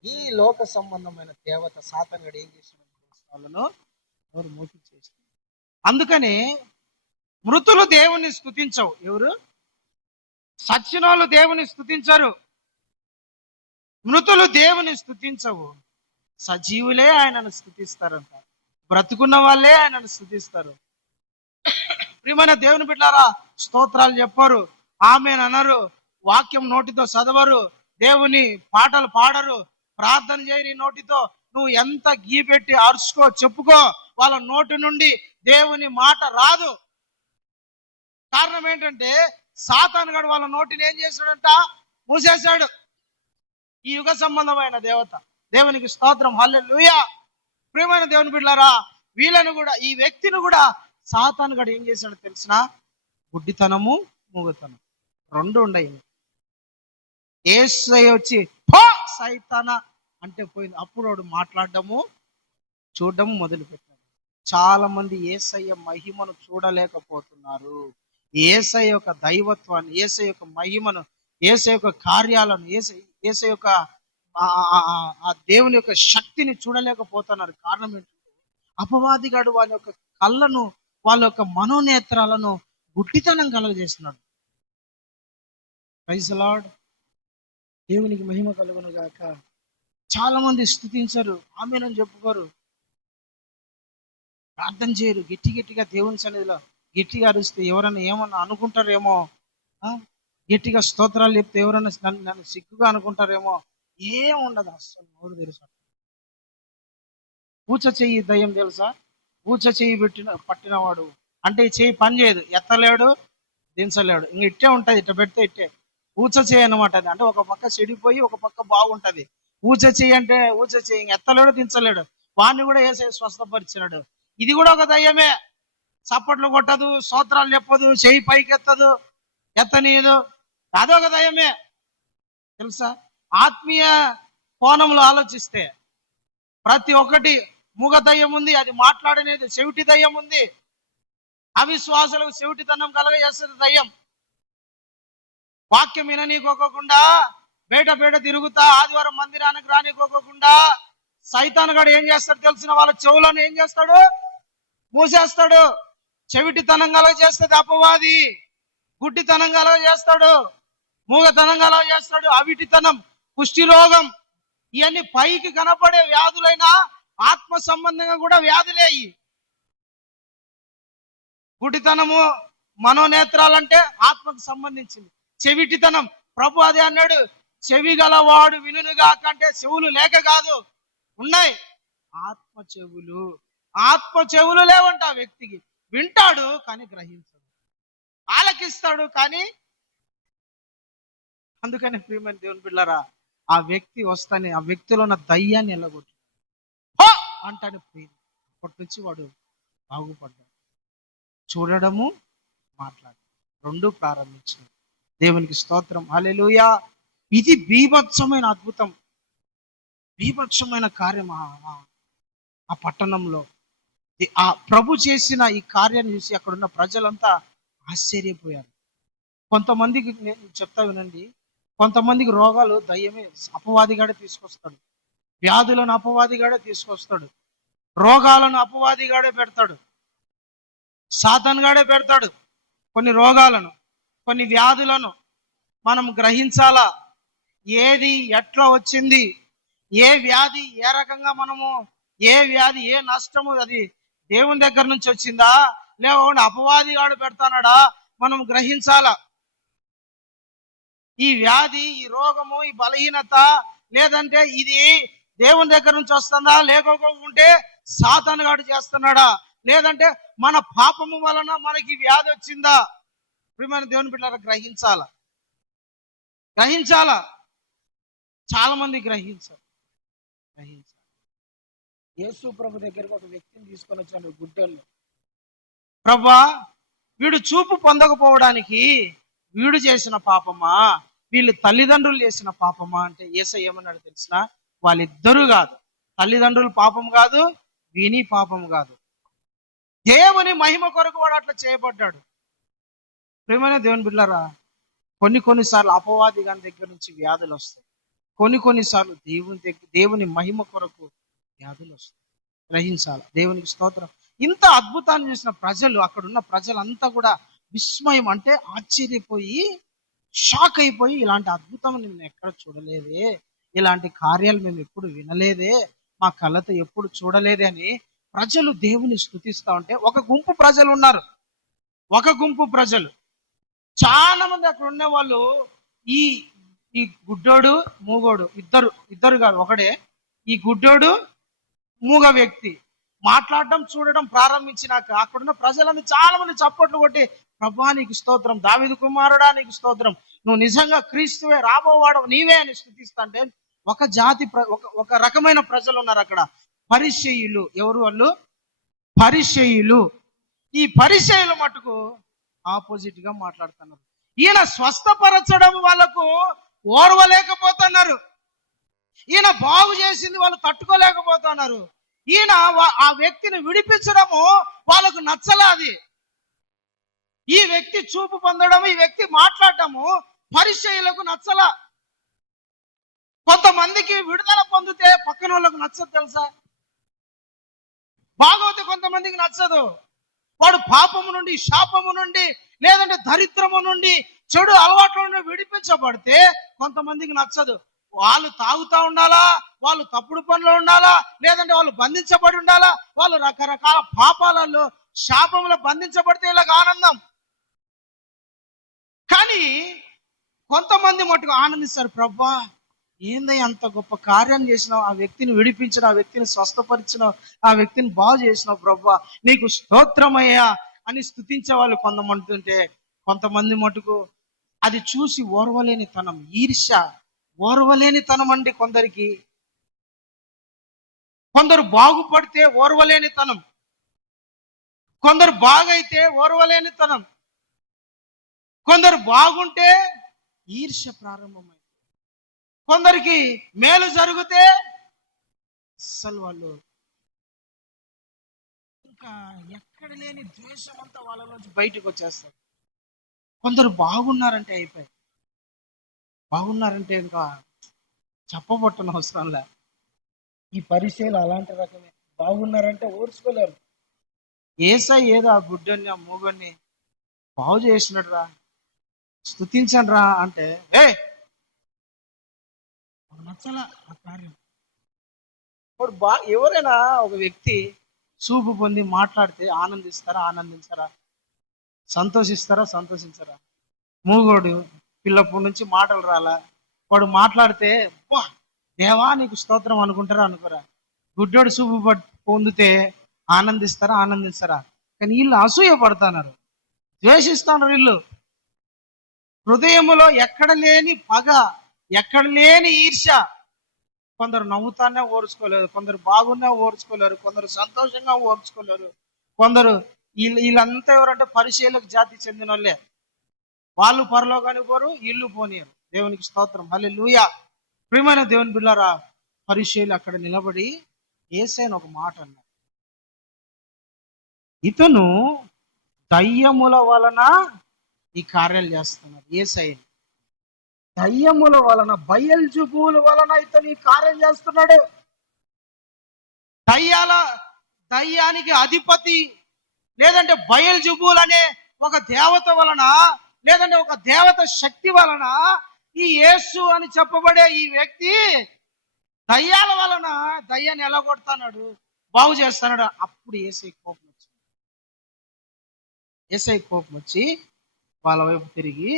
ఈ లోక సంబంధమైన దేవత సాతానుగాడు ఏం చేస్తున్నాడు? వాళ్ళను ఎవరు మోపించేస్తారు. అందుకని మృతులు దేవుని స్తుతించవు. ఎవరు? సచ్చినోళ్ళు దేవుని స్తుతించరు. మృతులు దేవుని స్తుతించవు, సజీవులే ఆయనను స్తుతిస్తారంట. బ్రతుకున్న వాళ్ళే ఆయనను స్తుతిస్తారు. ప్రియమైన దేవుని బిడ్డలారా, స్తోత్రాలు చెప్పరు, ఆమేన్ అనరు, వాక్యం నోటితో చదవరు, దేవుని పాటలు పాడరు, ప్రార్థన చేయరు. నోటితో నువ్వు ఎంత గీ పెట్టి అరుచుకో, చెప్పుకో, వాళ్ళ నోటి నుండి దేవుని మాట రాదు. కారణం ఏంటంటే సాతాను గాడు వాళ్ళ నోటిని ఏం చేశాడంట? మూసేశాడు. ఈ యుగ సంబంధమైన దేవత, దేవునికి స్తోత్రం, హల్లెలూయా. ప్రియమైన దేవుని బిడ్డలారా, వీళ్ళను కూడా, ఈ వ్యక్తిని కూడా సాతాను గాడు ఏం చేశాడో తెలిసిన? గుడ్డితనము, మూగతనం రెండు ఉండయి. యేసయ్య వచ్చి పో సైతానా అంటే పోయింది. అప్పుడు వాడు మాట్లాడడము, చూడడము మొదలు పెట్టాడు. చాలా మంది యేసయ్య మహిమను చూడలేకపోతున్నారు. యేసయ్య యొక్క దైవత్వాన్ని, యేసయ్య యొక్క మహిమను, యేసయ్య యొక్క కార్యాలను, యేసయ్య యొక్క ఆ దేవుని యొక్క శక్తిని చూడలేకపోతున్నారు. కారణం ఏంటంటే అపవాదిగాడు వాళ్ళ యొక్క కళ్ళను, వాళ్ళ యొక్క మనోనేత్రాలను గుడ్డితనం కలుగజేస్తున్నాడు. Praise the lord. దేవునికి మహిమ కలుగును గాక. చాలా మంది స్తుతించరు, ఆమేనని చెప్పుకోరు, ప్రార్థన చేయరు. గట్టిగా దేవుని సన్నిధిలో గట్టిగా అరిస్తే ఎవరైనా ఏమన్నా అనుకుంటారేమో, గట్టిగా స్తోత్రాలు చెప్తే ఎవరైనా నన్ను సిగ్గుగా అనుకుంటారేమో. ఏం ఉండదు, అస్సలు నోరు తెలుసా. ఊచ చెయ్యి దయ్యం తెలుసా? ఊచ చెయ్యి పట్టినవాడు అంటే ఈ చెయ్యి పని చేయదు, ఎత్తలేడు, దించలేడు, ఇంక ఇట్టే ఉంటది, ఇట్ట పెడితే ఇట్టే. ఊచ చెయ్యి అనమాట అది. అంటే ఒక పక్క చెడిపోయి ఒక పక్క బాగుంటది. ఊచ చెయ్యి అంటే ఊచ చెయ్యి, ఇంక ఎత్తలేడు, దించలేడు. వాడిని కూడా యేసయ్య స్వస్థపరిచినాడు. ఇది కూడా ఒక దయ్యమే. చప్పట్లు కొట్టదు, స్తోత్రాలు చెప్పదు, చెయ్యి పైకి ఎత్తనీయదు, అదొక దయ్యమే. తెలుసా? ఆత్మీయ కోణంలో ఆలోచిస్తే ప్రతి ఒక్కటి, మూగ దయ్యం ఉంది, అది మాట్లాడనేది. చెవిటి దయ్యం ఉంది, అవిశ్వాసులకు చెవిటితనం కలగజేస్తుంది దయ్యం. వాక్యం విననీకోకుండా బయట తిరుగుతా, ఆదివారం మందిరానికి రానికోకుండా సైతాను గాడు ఏం చేస్తాడు తెలిసిన? వాళ్ళ చెవులను ఏం చేస్తాడు? మూసేస్తాడు. చెవిటితనం కలగజేస్తుంది అపవాది. గుడ్డితనం కలగజేస్తాడు, మూగతనం కలగజేస్తాడు, అవిటితనం, కుష్టి రోగం, ఇవన్నీ పైకి కనపడే వ్యాధులైనా ఆత్మ సంబంధంగా కూడా వ్యాధులే. గుడ్డితనము, మనోనేత్రాలంటే ఆత్మకు సంబంధించింది. చెవిటితనం, ప్రభు అదే అన్నాడు, చెవి గలవాడు వినుగా కంటే చెవులు లేక కాదు, ఉన్నాయి. ఆత్మ చెవులు లేవంట ఆ వ్యక్తికి. వింటాడు కానీ గ్రహించడు, ఆలకిస్తాడు కానీ. అందుకని ప్రియమైన దేవుని బిడ్డలారా, ఆ వ్యక్తి వస్తానే ఆ వ్యక్తిలో ఉన్న దయ్యాన్ని ఎల్లగొట్టు అంటాడు. అప్పటి నుంచి వాడు బాగుపడ్డాడు. చూడడము, మాట్లాడడం రెండు ప్రారంభించాడు. దేవునికి స్తోత్రం, హల్లెలూయా. ఇది బీభత్సమైన అద్భుతం, బీభత్సమైన కార్యం ఆ పట్టణంలో. ఆ ప్రభు చేసిన ఈ కార్యాన్ని చూసి అక్కడున్న ప్రజలంతా ఆశ్చర్యపోయారు. కొంతమందికి నేను చెప్తా వినండి, కొంతమందికి రోగాలు దయ్యమే, అపవాదిగాడే తీసుకొస్తాడు. వ్యాధులను అపవాదిగాడే తీసుకొస్తాడు. రోగాలను అపవాదిగాడే పెడతాడు. సాతానుగాడే పెడతాడు. కొన్ని రోగాలను, కొన్ని వ్యాధులను మనం గ్రహించాలా. ఏది ఎట్లా వచ్చింది, ఏ వ్యాధి ఏ రకంగా మనము, ఏ వ్యాధి ఏ నష్టము అది దేవుని దగ్గర నుంచి వచ్చిందా లేకపోతే అపవాదిగాడు పెడతానడా, మనం గ్రహించాలా. ఈ వ్యాధి, ఈ రోగము, ఈ బలహీనత లేదంటే ఇది దేవుని దగ్గర నుంచి వస్తుందా, లేకపోతే సాతానుగాడు చేస్తున్నాడా, లేదంటే మన పాపము వలన మనకి వ్యాధి వచ్చిందా? ప్రియమైన దేవుని బిడ్డలారా, గ్రహించాలా. చాలా మంది గ్రహించాలి. యేసు ప్రభు దగ్గరకు ఒక వ్యక్తిని తీసుకొని వచ్చాడు, గుడ్డోళ్ళు. ప్రభా, వీడు చూపు పొందకపోవడానికి వీడు చేసిన పాపమా, వీళ్ళు తల్లిదండ్రులు చేసిన పాపమా అంటే యేసయ్య ఏమన్నాడు తెలిసిన? వాళ్ళిద్దరూ కాదు, తల్లిదండ్రులు పాపం కాదు, వీని పాపం కాదు, దేవుని మహిమ కొరకు వాడు అట్లా చేయబడ్డాడు. ప్రియమైన దేవుని బిడ్డలారా, కొన్నిసార్లు అపవాది గాని దగ్గర నుంచి వ్యాధులు వస్తాయి. కొన్నిసార్లు దేవుని మహిమ కొరకు వ్యాధులు వస్తాయి. గ్రహించాలి. దేవునికి స్తోత్రం. ఇంత అద్భుతాన్ని చూసిన ప్రజలు, అక్కడున్న ప్రజలంతా కూడా విస్మయం అంటే ఆశ్చర్యపోయి, షాక్ అయిపోయి, ఇలాంటి అద్భుతం నేను ఎక్కడ చూడలేదే, ఇలాంటి కార్యాలు మేము ఎప్పుడు వినలేదే, మా కళ్ళతో ఎప్పుడు చూడలేదే అని ప్రజలు దేవుని స్తుతిస్తా ఉంటే, ఒక గుంపు ప్రజలు ఉన్నారు. ఒక గుంపు ప్రజలు చాలా మంది అక్కడ ఉన్న వాళ్ళు, ఈ ఈ గుడ్డోడు మూగోడు ఇద్దరు కాదు, ఒకడే. ఈ గుడ్డోడు మూగ వ్యక్తి మాట్లాడడం చూడడం ప్రారంభించినాక అక్కడున్న ప్రజలందరూ చాలా మంది చప్పట్లు కొట్టి, ప్రభువా నీకు స్తోత్రం, దావీదు కుమారుడా నీకు స్తోత్రం, నువ్వు నిజంగా క్రీస్తువే, రాబోవాడు నీవే అని స్తుతిస్తుంటే, ఒక జాతి ఒక రకమైన ప్రజలు ఉన్నారు అక్కడ, పరిసయ్యులు. ఎవరు వాళ్ళు? పరిసయ్యులు. ఈ పరిసయ్యులు మటుకు ఆపోజిట్ గా మాట్లాడుతున్నారు. ఈయన స్వస్థపరచడం వాళ్ళకు ఓర్వలేకపోతున్నారు, ఈయన బాగు చేసింది వాళ్ళు తట్టుకోలేకపోతున్నారు, ఈయన ఆ వ్యక్తిని విడిపించడము వాళ్ళకు నచ్చలాది. ఈ వ్యక్తి చూపు పొందడము, ఈ వ్యక్తి మాట్లాడటము పరిచయులకు నచ్చలా. కొంతమందికి విడుదల పొందితే పక్కన వాళ్ళకు నచ్చదు తెలుసా, బాగోతే కొంతమందికి నచ్చదు. వాడు పాపము నుండి, శాపము నుండి, లేదంటే దరిద్రము నుండి, చెడు అలవాట్ల నుండి విడిపించబడితే కొంతమందికి నచ్చదు. వాళ్ళు తాగుతా ఉండాలా, వాళ్ళు తప్పుడు పనులు ఉండాలా, లేదంటే వాళ్ళు బంధించబడి ఉండాలా, వాళ్ళు రకరకాల పాపాలలో శాపంలో బంధించబడితే ఇలాగ ఆనందం. కానీ కొంతమంది మటుకు ఆనందిస్తారు, ప్రభువా ఏందయ్య అంత గొప్ప కార్యం చేసినావు, ఆ వ్యక్తిని విడిపించిన, ఆ వ్యక్తిని స్వస్థపరిచినావు, ఆ వ్యక్తిని బాగు చేసినావు, ప్రభువా నీకు స్తోత్రమయ్యా అని స్తుతించే వాళ్ళు కొంతమంది ఉంటే, కొంతమంది మటుకు అది చూసి ఓర్వలేని తనం, ఈర్ష్య, ఓర్వలేని తనం అండి కొందరికి. కొందరు బాగుపడితే ఓర్వలేని తనం, కొందరు బాగైతే ఓర్వలేని తనం, కొందరు బాగుంటే ఈర్ష్య ప్రారంభమైంది, కొందరికి మేలు జరిగితే అసలు వాళ్ళు ఇంకా ఎక్కడ లేని ద్వేషం అంతా వాళ్ళ నుంచి బయటకు వచ్చేస్తారు. కొందరు బాగున్నారంటే అయిపోయి, బాగున్నారంటే ఇంకా చెప్పబట్టన అవసరంలే. ఈ పరిచయాలు అలాంటి రకమే, బాగున్నారంటే ఓర్చుకోలేరు. ఏసై ఏదో ఆ గుడ్డని, ఆ మూగని బాగు చేసినట్టు రా, స్తుతించండి రా అంటే నచ్చలా ఆ కార్యం. ఇప్పుడు ఎవరైనా ఒక వ్యక్తి చూపు పొంది మాట్లాడితే ఆనందిస్తారా, ఆనందించరా? సంతోషిస్తారా, సంతోషించరా? మూగోడు పిల్లప్పటి నుంచి మాటలు రాలా, వాడు మాట్లాడితే దేవా నీకు స్తోత్రం అనుకుంటారా, అనుకోరా? గుడ్డోడు చూపు పొందితే ఆనందిస్తారా, ఆనందిస్తారా? కానీ వీళ్ళు అసూయ పడుతున్నారు, ద్వేషిస్తున్నారు. వీళ్ళు హృదయములో ఎక్కడ లేని పగ, ఎక్కడ లేని ఈర్ష్య. కొందరు నవ్వుతానే ఓర్చుకోలేరు, కొందరు బాగున్నా ఓర్చుకోలేరు, కొందరు సంతోషంగా ఓర్చుకోలేరు, కొందరు వీళ్ళంతా ఎవరంటే పరిచయలకు జాతి చెందిన వాళ్ళే. వాళ్ళు పరలోకానికి పోరు, ఇల్లు పోనీయరు. దేవునికి స్తోత్రం, హల్లెలూయా. ప్రియమైన దేవుని బిడ్డలారా, పరిచయలు అక్కడ నిలబడి యేసయ్యను ఒక మాట అన్నారు, ఇతను దయ్యముల వలన ఈ కార్యాలు చేస్తున్నారు. యేసయ్యను దయ్యముల వలన, బయల్జుబూల వలన ఇతను ఈ కార్యం చేస్తున్నాడు. దయ్యానికి అధిపతి, లేదంటే బయల్జుబూల్ అనే ఒక దేవత వలన, లేదంటే ఒక దేవత శక్తి వలన ఈ యేసు అని చెప్పబడే ఈ వ్యక్తి దయ్యాల వలన దయ్యాన్ని ఎలా కొడతాడు, బాగు చేస్తున్నాడు. అప్పుడు యేసయ్య కోపం వచ్చి వాళ్ళ వైపు తిరిగి,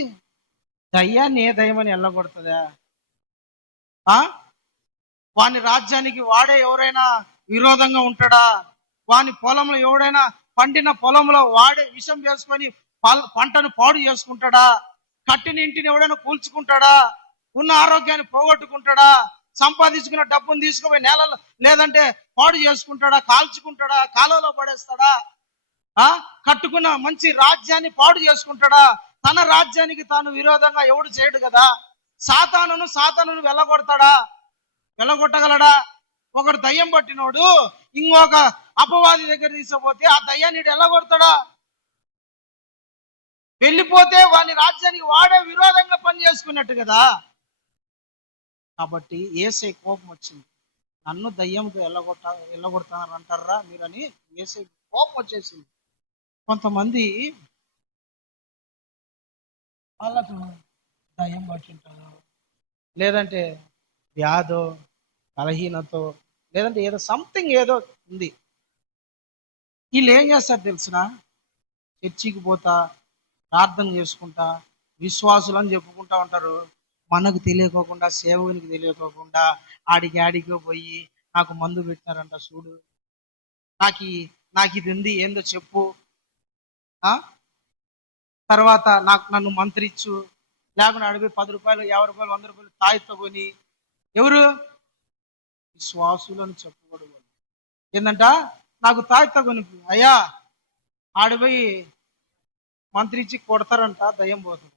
దయ్యాన్ని ఏ దయ్యమని ఎల్లగొడుతుందా? వాని రాజ్యానికి వాడే ఎవరైనా విరోధంగా ఉంటాడా? వాని పొలంలో ఎవడైనా పండిన పొలంలో వాడే విషం వేసుకొని పంటను పాడు చేసుకుంటాడా? కట్టిన ఇంటిని ఎవడైనా కూల్చుకుంటాడా? ఉన్న ఆరోగ్యాన్ని పోగొట్టుకుంటాడా? సంపాదించుకున్న డబ్బును తీసుకుపోయి నేలలో లేదంటే పాడు చేసుకుంటాడా? కాల్చుకుంటాడా? కాలువలో పడేస్తాడా? కట్టుకున్న మంచి రాజ్యాన్ని పాడు చేసుకుంటాడా? తన రాజ్యానికి తాను విరోధంగా ఎవడు చేయడు కదా. సాతానును వెళ్ళగొట్టగలడా? ఒకడు దయ్యం పట్టినోడు ఇంకొక అపవాది దగ్గర తీసుకుపోతే ఆ దయ్యాన్ని వెళ్ళగొడతాడా? వెళ్ళిపోతే వాని రాజ్యానికి వాడే విరోధంగా పని చేసుకున్నట్టు కదా. కాబట్టి యేసయ్య కోపం వచ్చింది. నన్ను దయ్యంతో ఎల్లగొడతానని అంటారా మీరని వేసే కోపం వచ్చేసింది. కొంతమంది వాళ్ళకు దయ్యం పట్టింటారు, లేదంటే వ్యాధో బలహీనతో, లేదంటే ఏదో సంథింగ్ ఏదో ఉంది. వీళ్ళు ఏం చేస్తారు తెలిసిన, చర్చికి పోతా ప్రార్థన చేసుకుంటా విశ్వాసులని చెప్పుకుంటా ఉంటారు. మనకు తెలియకోకుండా, సేవకునికి తెలియకోకుండా ఆడికి పోయి నాకు మందు పెట్టినారంట చూడు, నాకు ఇది ఉంది ఏందో చెప్పు, తర్వాత నన్ను మంత్రిచ్చు, లేకుండా అడిగి 10 రూపాయలు 50 రూపాయలు 100 రూపాయలు తాయితో కొని, ఎవరు విశ్వాసులను చెప్పకూడదు. ఏంటంట, నాకు తాయితో కొని అయ్యా ఆడిపోయి మంత్రిచ్చి కొడతారంట, దయ్యం పోతుంది.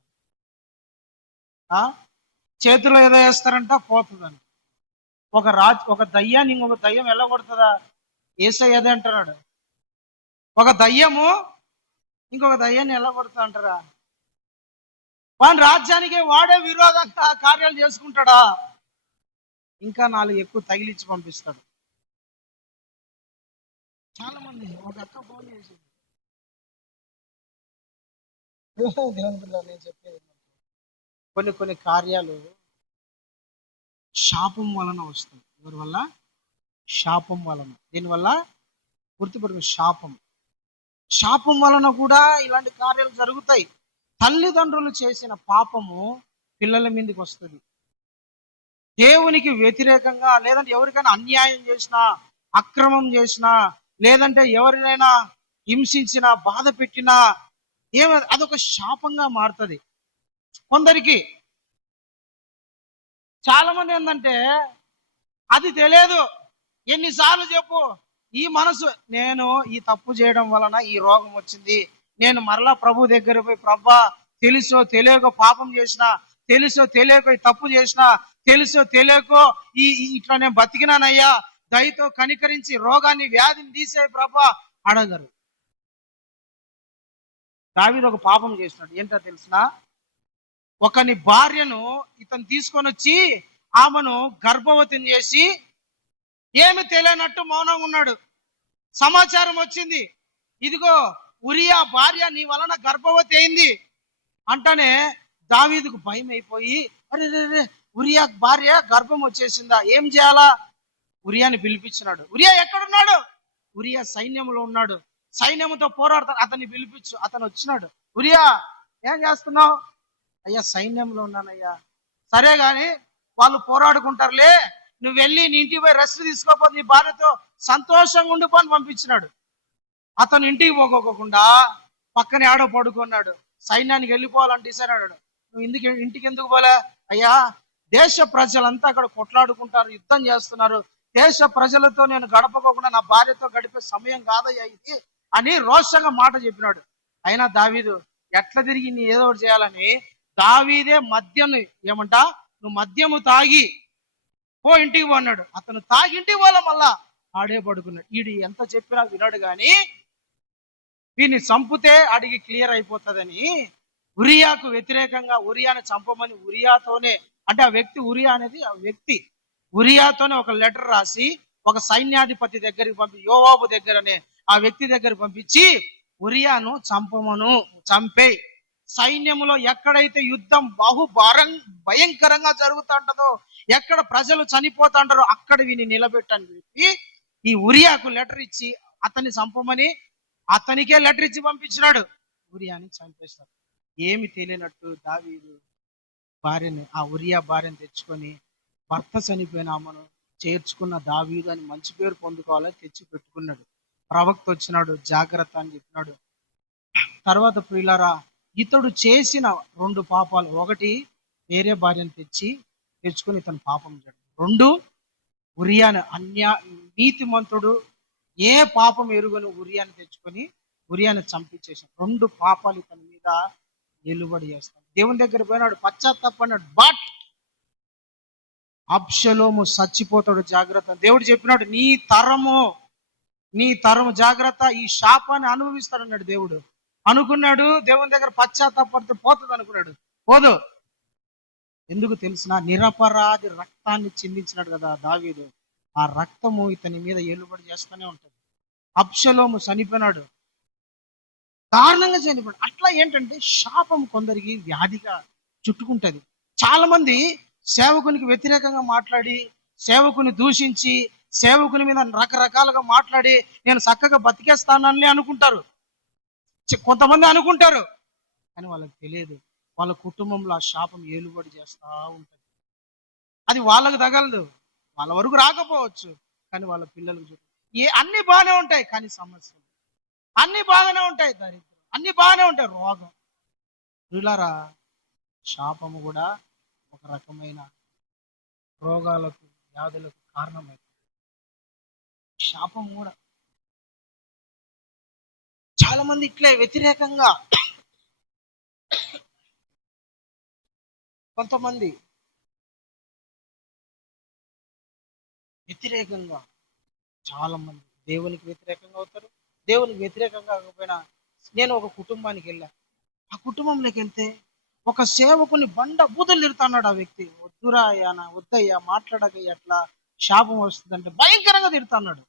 చేతిలో ఏదో వేస్తారంట, పోతుందంట. ఒక దయ్యాన్ని ఇంకొక దయ్యం ఎలా కొడుతుందా? ఏసై అదే అంటున్నాడు, ఒక దయ్యము ఇంకొక దయ్యాన్ని ఎలా కొడుతా అంటారా? వాడి రాజ్యానికి వాడే విరోధంగా కార్యాలు చేసుకుంటాడా? ఇంకా 4 ఎక్కువ తగిలిచ్చి పంపిస్తాడు. చాలా మంది, ఒక అక్క ఫోన్ చేసింది, దేవుని పిల్లలు నేను చెప్పేది, కొన్ని కార్యాలు శాపం వలన వస్తుంది. ఎవరి వల్ల? శాపం వలన. దీనివల్ల గుర్తుపెట్టుకుని, శాపం వలన కూడా ఇలాంటి కార్యాలు జరుగుతాయి. తల్లిదండ్రులు చేసిన పాపము పిల్లల మీదకి వస్తుంది. దేవునికి వ్యతిరేకంగా, లేదంటే ఎవరికైనా అన్యాయం చేసినా, అక్రమం చేసినా, లేదంటే ఎవరినైనా హింసించినా, బాధ పెట్టినా అదొక శాపంగా మారుతుంది. కొందరికి, చాలా మంది ఏంటంటే అది తెలియదు. ఎన్నిసార్లు చెప్పు, ఈ మనసు, నేను ఈ తప్పు చేయడం వలన ఈ రోగం వచ్చింది, నేను మరలా ప్రభు దగ్గర పోయి, ప్రభా తెలుసో తెలియకో పాపం చేసినా, తెలుసో తెలియకో తప్పు చేసినా, తెలుసో తెలియకో ఇట్లా నేను బతికినానయ్యా, దయతో కనికరించి రోగాన్ని వ్యాధిని తీసే ప్రభా అడగరు. దావీదు ఒక పాపం చేసినాడు. ఏంటో తెలిసిన, ఒకని భార్యను ఇతను తీసుకొని వచ్చి ఆమెను గర్భవతిని చేసి ఏమి తెలియనట్టు మౌనంగా ఉన్నాడు. సమాచారం వచ్చింది, ఇదిగో ఉరియా భార్య నీ వలన గర్భవతి అయింది అంటనే దావీదుకు భయం అయిపోయి, అరే ఉరియా భార్య గర్భం వచ్చేసిందా, ఏం చేయాలా? ఉరియాని పిలిపించినాడు. ఉరియా ఎక్కడున్నాడు? ఉరియా సైన్యంలో ఉన్నాడు, సైన్యంతో పోరాడతాడు, అతన్ని పిలిపించు. అతను వచ్చినాడు. ఉరియా ఏం చేస్తున్నావు? అయ్యా సైన్యంలో ఉన్నానయ్యా. సరే గాని వాళ్ళు పోరాడుకుంటారులే, నువ్వు వెళ్ళి నీ ఇంటికి పోయి రెస్ట్ తీసుకోపోతే నీ భార్యతో సంతోషంగా ఉండిపోని పంపించినాడు. అతను ఇంటికి పోకోకుండా పక్కనే ఆడో పడుకున్నాడు. సైన్యానికి వెళ్ళిపోవాలని డిసైడ్ అయ్యాడు. నువ్వు ఇంటికి ఎందుకు పోలే? అయ్యా దేశ ప్రజలంతా అక్కడ కొట్లాడుకుంటారు, యుద్ధం చేస్తున్నారు, దేశ ప్రజలతో నేను గడపకోకుండా నా భార్యతో గడిపే సమయం కాదయ్యా ఇది అని రోషంగా మాట చెప్పినాడు. అయినా దావీదు ఎట్లా తిరిగి నీ ఏదో ఒకటి చేయాలని దావీదే మద్యం ఏమంటా, నువ్వు మద్యము తాగి పో ఇంటికి పో అన్నాడు. అతను తాగి ఇంటికి పోలే, మళ్ళా ఆడే పడుకున్నాడు. వీడు ఎంత చెప్పినా వినాడు గాని వీడిని చంపితే అడిగి క్లియర్ అయిపోతుందని ఉరియాకు వ్యతిరేకంగా ఉరియాని చంపమని ఉరియాతోనే, అంటే ఆ వ్యక్తి ఉరియా అనేది ఆ వ్యక్తి ఉరియాతోనే ఒక లెటర్ రాసి ఒక సైన్యాధిపతి దగ్గరికి పంపి, యోవాబు దగ్గరనే ఆ వ్యక్తి దగ్గర పంపించి ఉరియాను చంపే, సైన్యములో ఎక్కడైతే యుద్ధం భయంకరంగా జరుగుతుంటదో, ఎక్కడ ప్రజలు చనిపోతుంటారో అక్కడ వీని నిలబెట్టని చెప్పి ఈ ఉరియాకు లెటర్ ఇచ్చి అతన్ని చంపమని అతనికే లెటర్ ఇచ్చి పంపించినాడు. ఉరియాని చంపేస్తాడు. ఏమి తెలియనట్టు దావీదు భార్యని, ఆ ఉరియా భార్యను తెచ్చుకొని భర్త చనిపోయిన ఆమెను చేర్చుకున్న దావీదు అని మంచి పేరు పొందుకోవాలని తెచ్చి పెట్టుకున్నాడు. ప్రవక్త వచ్చినాడు, జాగ్రత్త అని చెప్పినాడు. తర్వాత ప్రియులారా, ఇతడు చేసిన 2 పాపాలు, ఒకటి వేరే భార్యను తెచ్చుకొని ఇతను పాపం చేయడం, 2 ఉరియాను నీతిమంతుడు ఏ పాపం ఎరుగని ఉరియాని తెచ్చుకొని ఉరియాని చంపించేసాడు. 2 పాపాలు ఇతని మీద నిలుబడి చేస్తాడు. దేవుని దగ్గర పోయినాడు, పశ్చాత్తాపడినాడు. బట్ అబ్షలోము చచ్చిపోతాడు, జాగ్రత్త. దేవుడు చెప్పినాడు, నీ తరము జాగ్రత్త, ఈ శాపాన్ని అనుభవిస్తాడు అన్నాడు. దేవుడు అనుకున్నాడు, దేవుని దగ్గర పశ్చాత్తాపడితే పోతుంది అనుకున్నాడు. పోదు. ఎందుకు తెలిసిన, నిరపరాధి రక్తాన్ని చిందించినాడు కదా దావీదు. ఆ రక్తము ఇతని మీద ఏలుబడి చేస్తూనే ఉంటుంది. అబ్షలోము చనిపోయినాడు, దారుణంగా చనిపోయాడు. అట్లా ఏంటంటే శాపం కొందరికి వ్యాధిగా చుట్టుకుంటది. చాలా మంది సేవకునికి వ్యతిరేకంగా మాట్లాడి, సేవకుని దూషించి, సేవకుని మీద రకరకాలుగా మాట్లాడి నేను చక్కగా బతికేస్తానని అనుకుంటారు. కొంతమంది అనుకుంటారు, కానీ వాళ్ళకి తెలియదు వాళ్ళ కుటుంబంలో ఆ శాపం ఏలుబడి చేస్తా ఉంటుంది. అది వాళ్ళకు తగలదు, వాళ్ళ వరకు రాకపోవచ్చు, కానీ వాళ్ళ పిల్లలకు అన్ని బాగానే ఉంటాయి, కానీ సమస్యలు అన్ని బాగానే ఉంటాయి, దరిద్రం అన్ని బాగానే ఉంటాయి, రోగం. వీళ్ళారా, శాపము కూడా ఒక రకమైన రోగాలకు వ్యాధులకు కారణమైంది. శాపం కూడా చాలా మంది ఇట్లే వ్యతిరేకంగా, కొంతమంది వ్యతిరేకంగా, చాలా మంది దేవునికి వ్యతిరేకంగా అవుతారు. దేవునికి వ్యతిరేకంగా కాకపోయినా, నేను ఒక కుటుంబానికి వెళ్ళా, ఆ కుటుంబంలోకి వెళ్తే ఒక సేవకుని బండ బూతులు తిడుతున్నాడు ఆ వ్యక్తి. వద్దురా అయ్యా, వద్దయ్యా, మాట్లాడకయ్యా, అట్లా శాపం వస్తుందంటే భయంకరంగా తిడుతున్నాడు.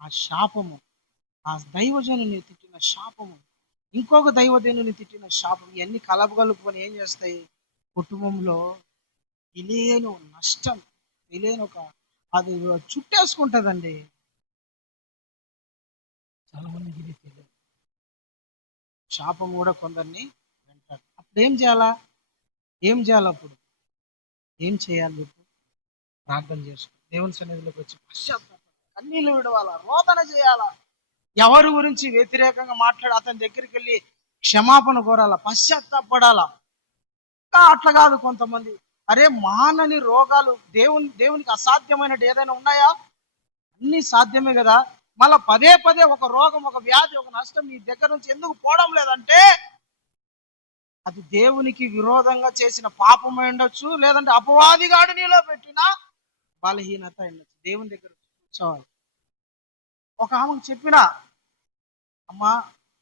ఆ శాపము, ఆ దైవజనుని తిట్టిన శాపము, ఇంకొక దైవజనుని తిట్టిన శాపం, ఇవన్నీ కలపగలుపుకొని ఏం చేస్తాయి, కుటుంబంలో తెలియని నష్టం, తెలియని ఒక అది చుట్టేసుకుంటుందండి. చాలా మందికి ఇది తెలియదు. శాపం కూడా కొందరిని వెంటాడు. అప్పుడు ఏం చేయాలా, అప్పుడు ఏం చేయాలి చెప్పు? ప్రార్థన చేసుకో, దేవుని సన్నిధిలోకి వచ్చి పశ్చాత్తాపం, కన్నీళ్ళు విడవాలా, రోదన చేయాలా, ఎవరి గురించి వ్యతిరేకంగా మాట్లాడి అతని దగ్గరికి వెళ్ళి క్షమాపణ కోరాలా, పశ్చాత్తాపడాలా. అట్లా కాదు, కొంతమంది అరే మానని రోగాలు, దేవునికి అసాధ్యమైనట్టు ఏదైనా ఉన్నాయా? అన్ని సాధ్యమే కదా. మళ్ళా పదే పదే ఒక రోగం, ఒక వ్యాధి, ఒక నష్టం నీ దగ్గర నుంచి ఎందుకు పోవడం లేదంటే అది దేవునికి విరోధంగా చేసిన పాపమై ఉండొచ్చు, లేదంటే అపవాదిగాడు నీలో పెట్టిన బలహీనత ఉండొచ్చు. దేవుని దగ్గర కూర్చోవాలి. ఒక ఆమెకు చెప్పిన, అమ్మా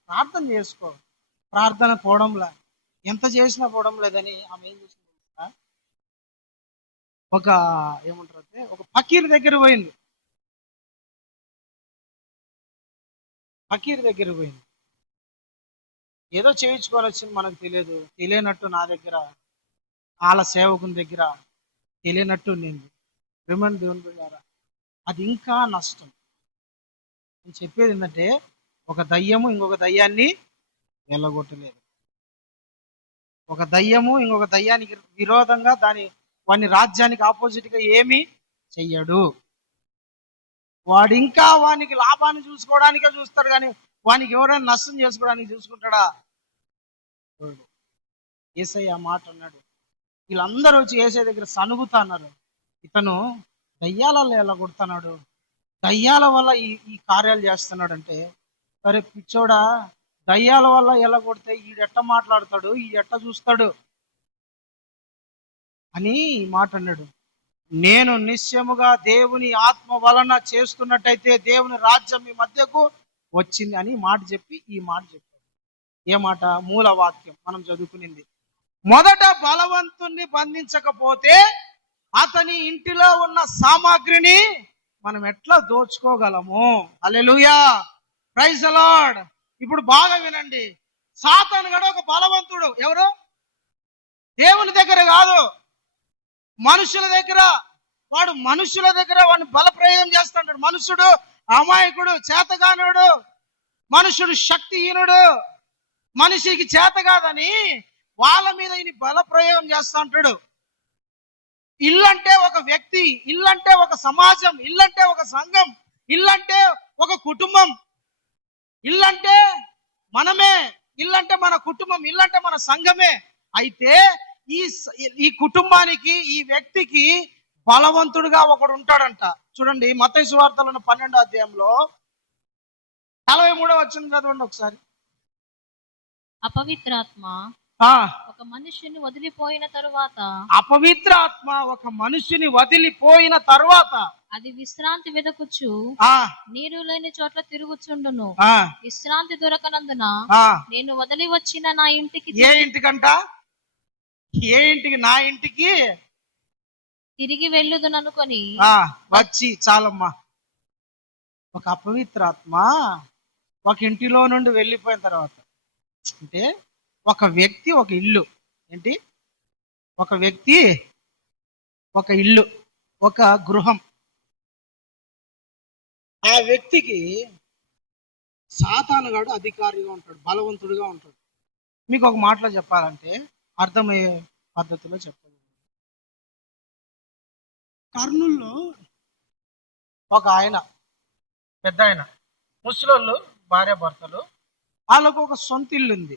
ప్రార్థన చేసుకో, ప్రార్థన పోవడంలా, ఎంత చేసినా పోవడం లేదని ఆమె ఏం చేసింది, ఒక ఏమంటారంటే ఒక ఫకీర్ దగ్గర పోయింది. ఏదో చేయించుకొని వచ్చింది, మనకు తెలియనట్టు నా దగ్గర, వాళ్ళ సేవకుని దగ్గర తెలియనట్టు నేను రిమండ్ దేవుని బిడ్డారా, అది ఇంకా నష్టం. నేను చెప్పేది ఏంటంటే, ఒక దయ్యము ఇంకొక దయ్యాన్ని వెళ్ళగొట్టలేదు. ఒక దయ్యము ఇంకొక దయ్యానికి విరోధంగా వాని రాజ్యానికి ఆపోజిట్ గా ఏమి చెయ్యడు. వాడు ఇంకా వానికి లాభాన్ని చూసుకోవడానికే చూస్తాడు, కానీ వానికి ఎవరైనా నష్టం చేసుకోవడానికి చూసుకుంటాడా? యేసయ్య మాట అన్నాడు, వీళ్ళందరూ వచ్చి యేసయ్య దగ్గర సనుగుతా అన్నారు, ఇతను దయ్యాలలో ఎలా కొడుతున్నాడు, దయ్యాల వల్ల ఈ కార్యాలు చేస్తున్నాడు అంటే, సరే పిచ్చోడా, దయ్యాల వల్ల ఎలా కొడితే ఈడెట్ట మాట్లాడతాడు, ఈడెట్ట చూస్తాడు అని ఈ మాట అన్నాడు. నేను నిశ్చయముగా దేవుని ఆత్మ వలన చేస్తున్నట్టయితే దేవుని రాజ్యం మీ మధ్యకు వచ్చింది అని మాట చెప్పి ఈ మాట చెప్పాడు. ఏ మాట? మూల వాక్యం మనం చదువుకునింది. మొదట బలవంతుణ్ణి బంధించకపోతే అతని ఇంటిలో ఉన్న సామాగ్రిని మనం ఎట్లా దోచుకోగలము? హల్లెలూయా, ప్రైజ్ ది లార్డ్. ఇప్పుడు బాగా వినండి, సాతాను గడు ఒక బలవంతుడు. ఎవరు? దేవుని దగ్గర కాదు, మనుషుల దగ్గర. వాడు మనుషుల దగ్గర వాడిని బలప్రయోగం చేస్తాడు. మనుషుడు అమాయకుడు, చేతగానుడు, మనుషుడు శక్తిహీనుడు, మనిషికి చేత కాదని వాళ్ళ మీద ఈయన బలప్రయోగం చేస్తా ఉంటాడు. ఇల్లంటే ఒక వ్యక్తి, ఇల్లంటే ఒక సమాజం, ఇల్లంటే ఒక సంఘం, ఇల్లంటే ఒక కుటుంబం, ఇల్లంటే మనమే, ఇల్లంటే మన కుటుంబం, ఇల్లంటే మన సంఘమే. అయితే ఈ కుటుంబానికి, ఈ వ్యక్తికి బలవంతుడుగా ఒకడు ఉంటాడంట. చూడండి, మత్తయి సువార్తలోని 12వ అధ్యాయంలో 43వ వచనం చదవండి ఒకసారి. అపవిత్రాత్మ ఒక మనుష్యుని వదిలిపోయిన తరువాత, అపవిత్రాత్మ ఒక మనుష్యుని వదిలిపోయిన తరువాత అది విశ్రాంతి వెదకుచు నీరు లేని చోట్ల తిరుగుచుండును. విశ్రాంతి దొరకనందున నేను వదిలి వచ్చిన నా ఇంటికి. ఏ ఇంటికంట? ఏ ఇంటికి? నా ఇంటికి తిరిగి వెళ్ళుదుననుకొని వచ్చి చాలమ్మా. ఒక అపవిత్రాత్మ ఒక ఇంటిలో నుండి వెళ్ళిపోయిన తర్వాత, అంటే ఒక వ్యక్తి ఒక ఇల్లు, ఏంటి, ఒక వ్యక్తి ఒక ఇల్లు, ఒక గృహం, ఆ వ్యక్తికి సాతానుగాడు అధికారిగా ఉంటాడు, బలవంతుడిగా ఉంటాడు. మీకు ఒక మాటలో చెప్పాలంటే అర్థమయ్యే పద్ధతిలో చెప్పాలి. కర్నూల్లో ఒక ఆయన, పెద్ద ఆయన, ముసలోళ్ళు, భార్య భర్తలు, వాళ్ళకు ఒక సొంత ఇల్లు ఉంది.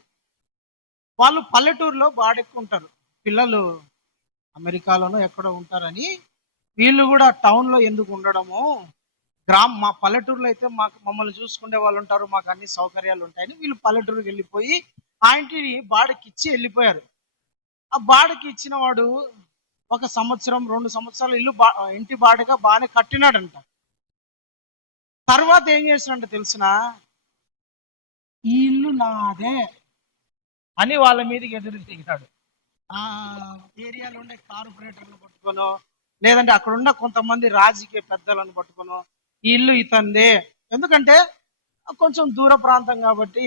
వాళ్ళు పల్లెటూరులో బాడెక్కుంటారు. పిల్లలు అమెరికాలోనో ఎక్కడో ఉంటారని వీళ్ళు కూడా టౌన్లో ఎందుకు ఉండడము, మా పల్లెటూరులో అయితే మమ్మల్ని చూసుకునే వాళ్ళు ఉంటారు, మాకు అన్ని సౌకర్యాలు ఉంటాయని వీళ్ళు పల్లెటూరుకి వెళ్ళిపోయి ఆ ఇంటిని బాడకి ఇచ్చి వెళ్ళిపోయారు. ఆ బాడకి ఇచ్చిన వాడు 1 సంవత్సరం 2 సంవత్సరాలు ఇంటి బాడగా బాగానే కట్టినాడంట. తర్వాత ఏం చేసినట్టు తెలిసిన, ఈ ఇల్లు నాదే అని వాళ్ళ మీదకి ఎదురు తిరిగాడు. ఆ ఏరియాలో ఉండే కార్పొరేటర్లు పట్టుకోనో, లేదంటే అక్కడ ఉన్న కొంతమంది రాజకీయ పెద్దలను పట్టుకోనో, ఈ ఇల్లు ఇతందే, ఎందుకంటే కొంచెం దూర ప్రాంతం కాబట్టి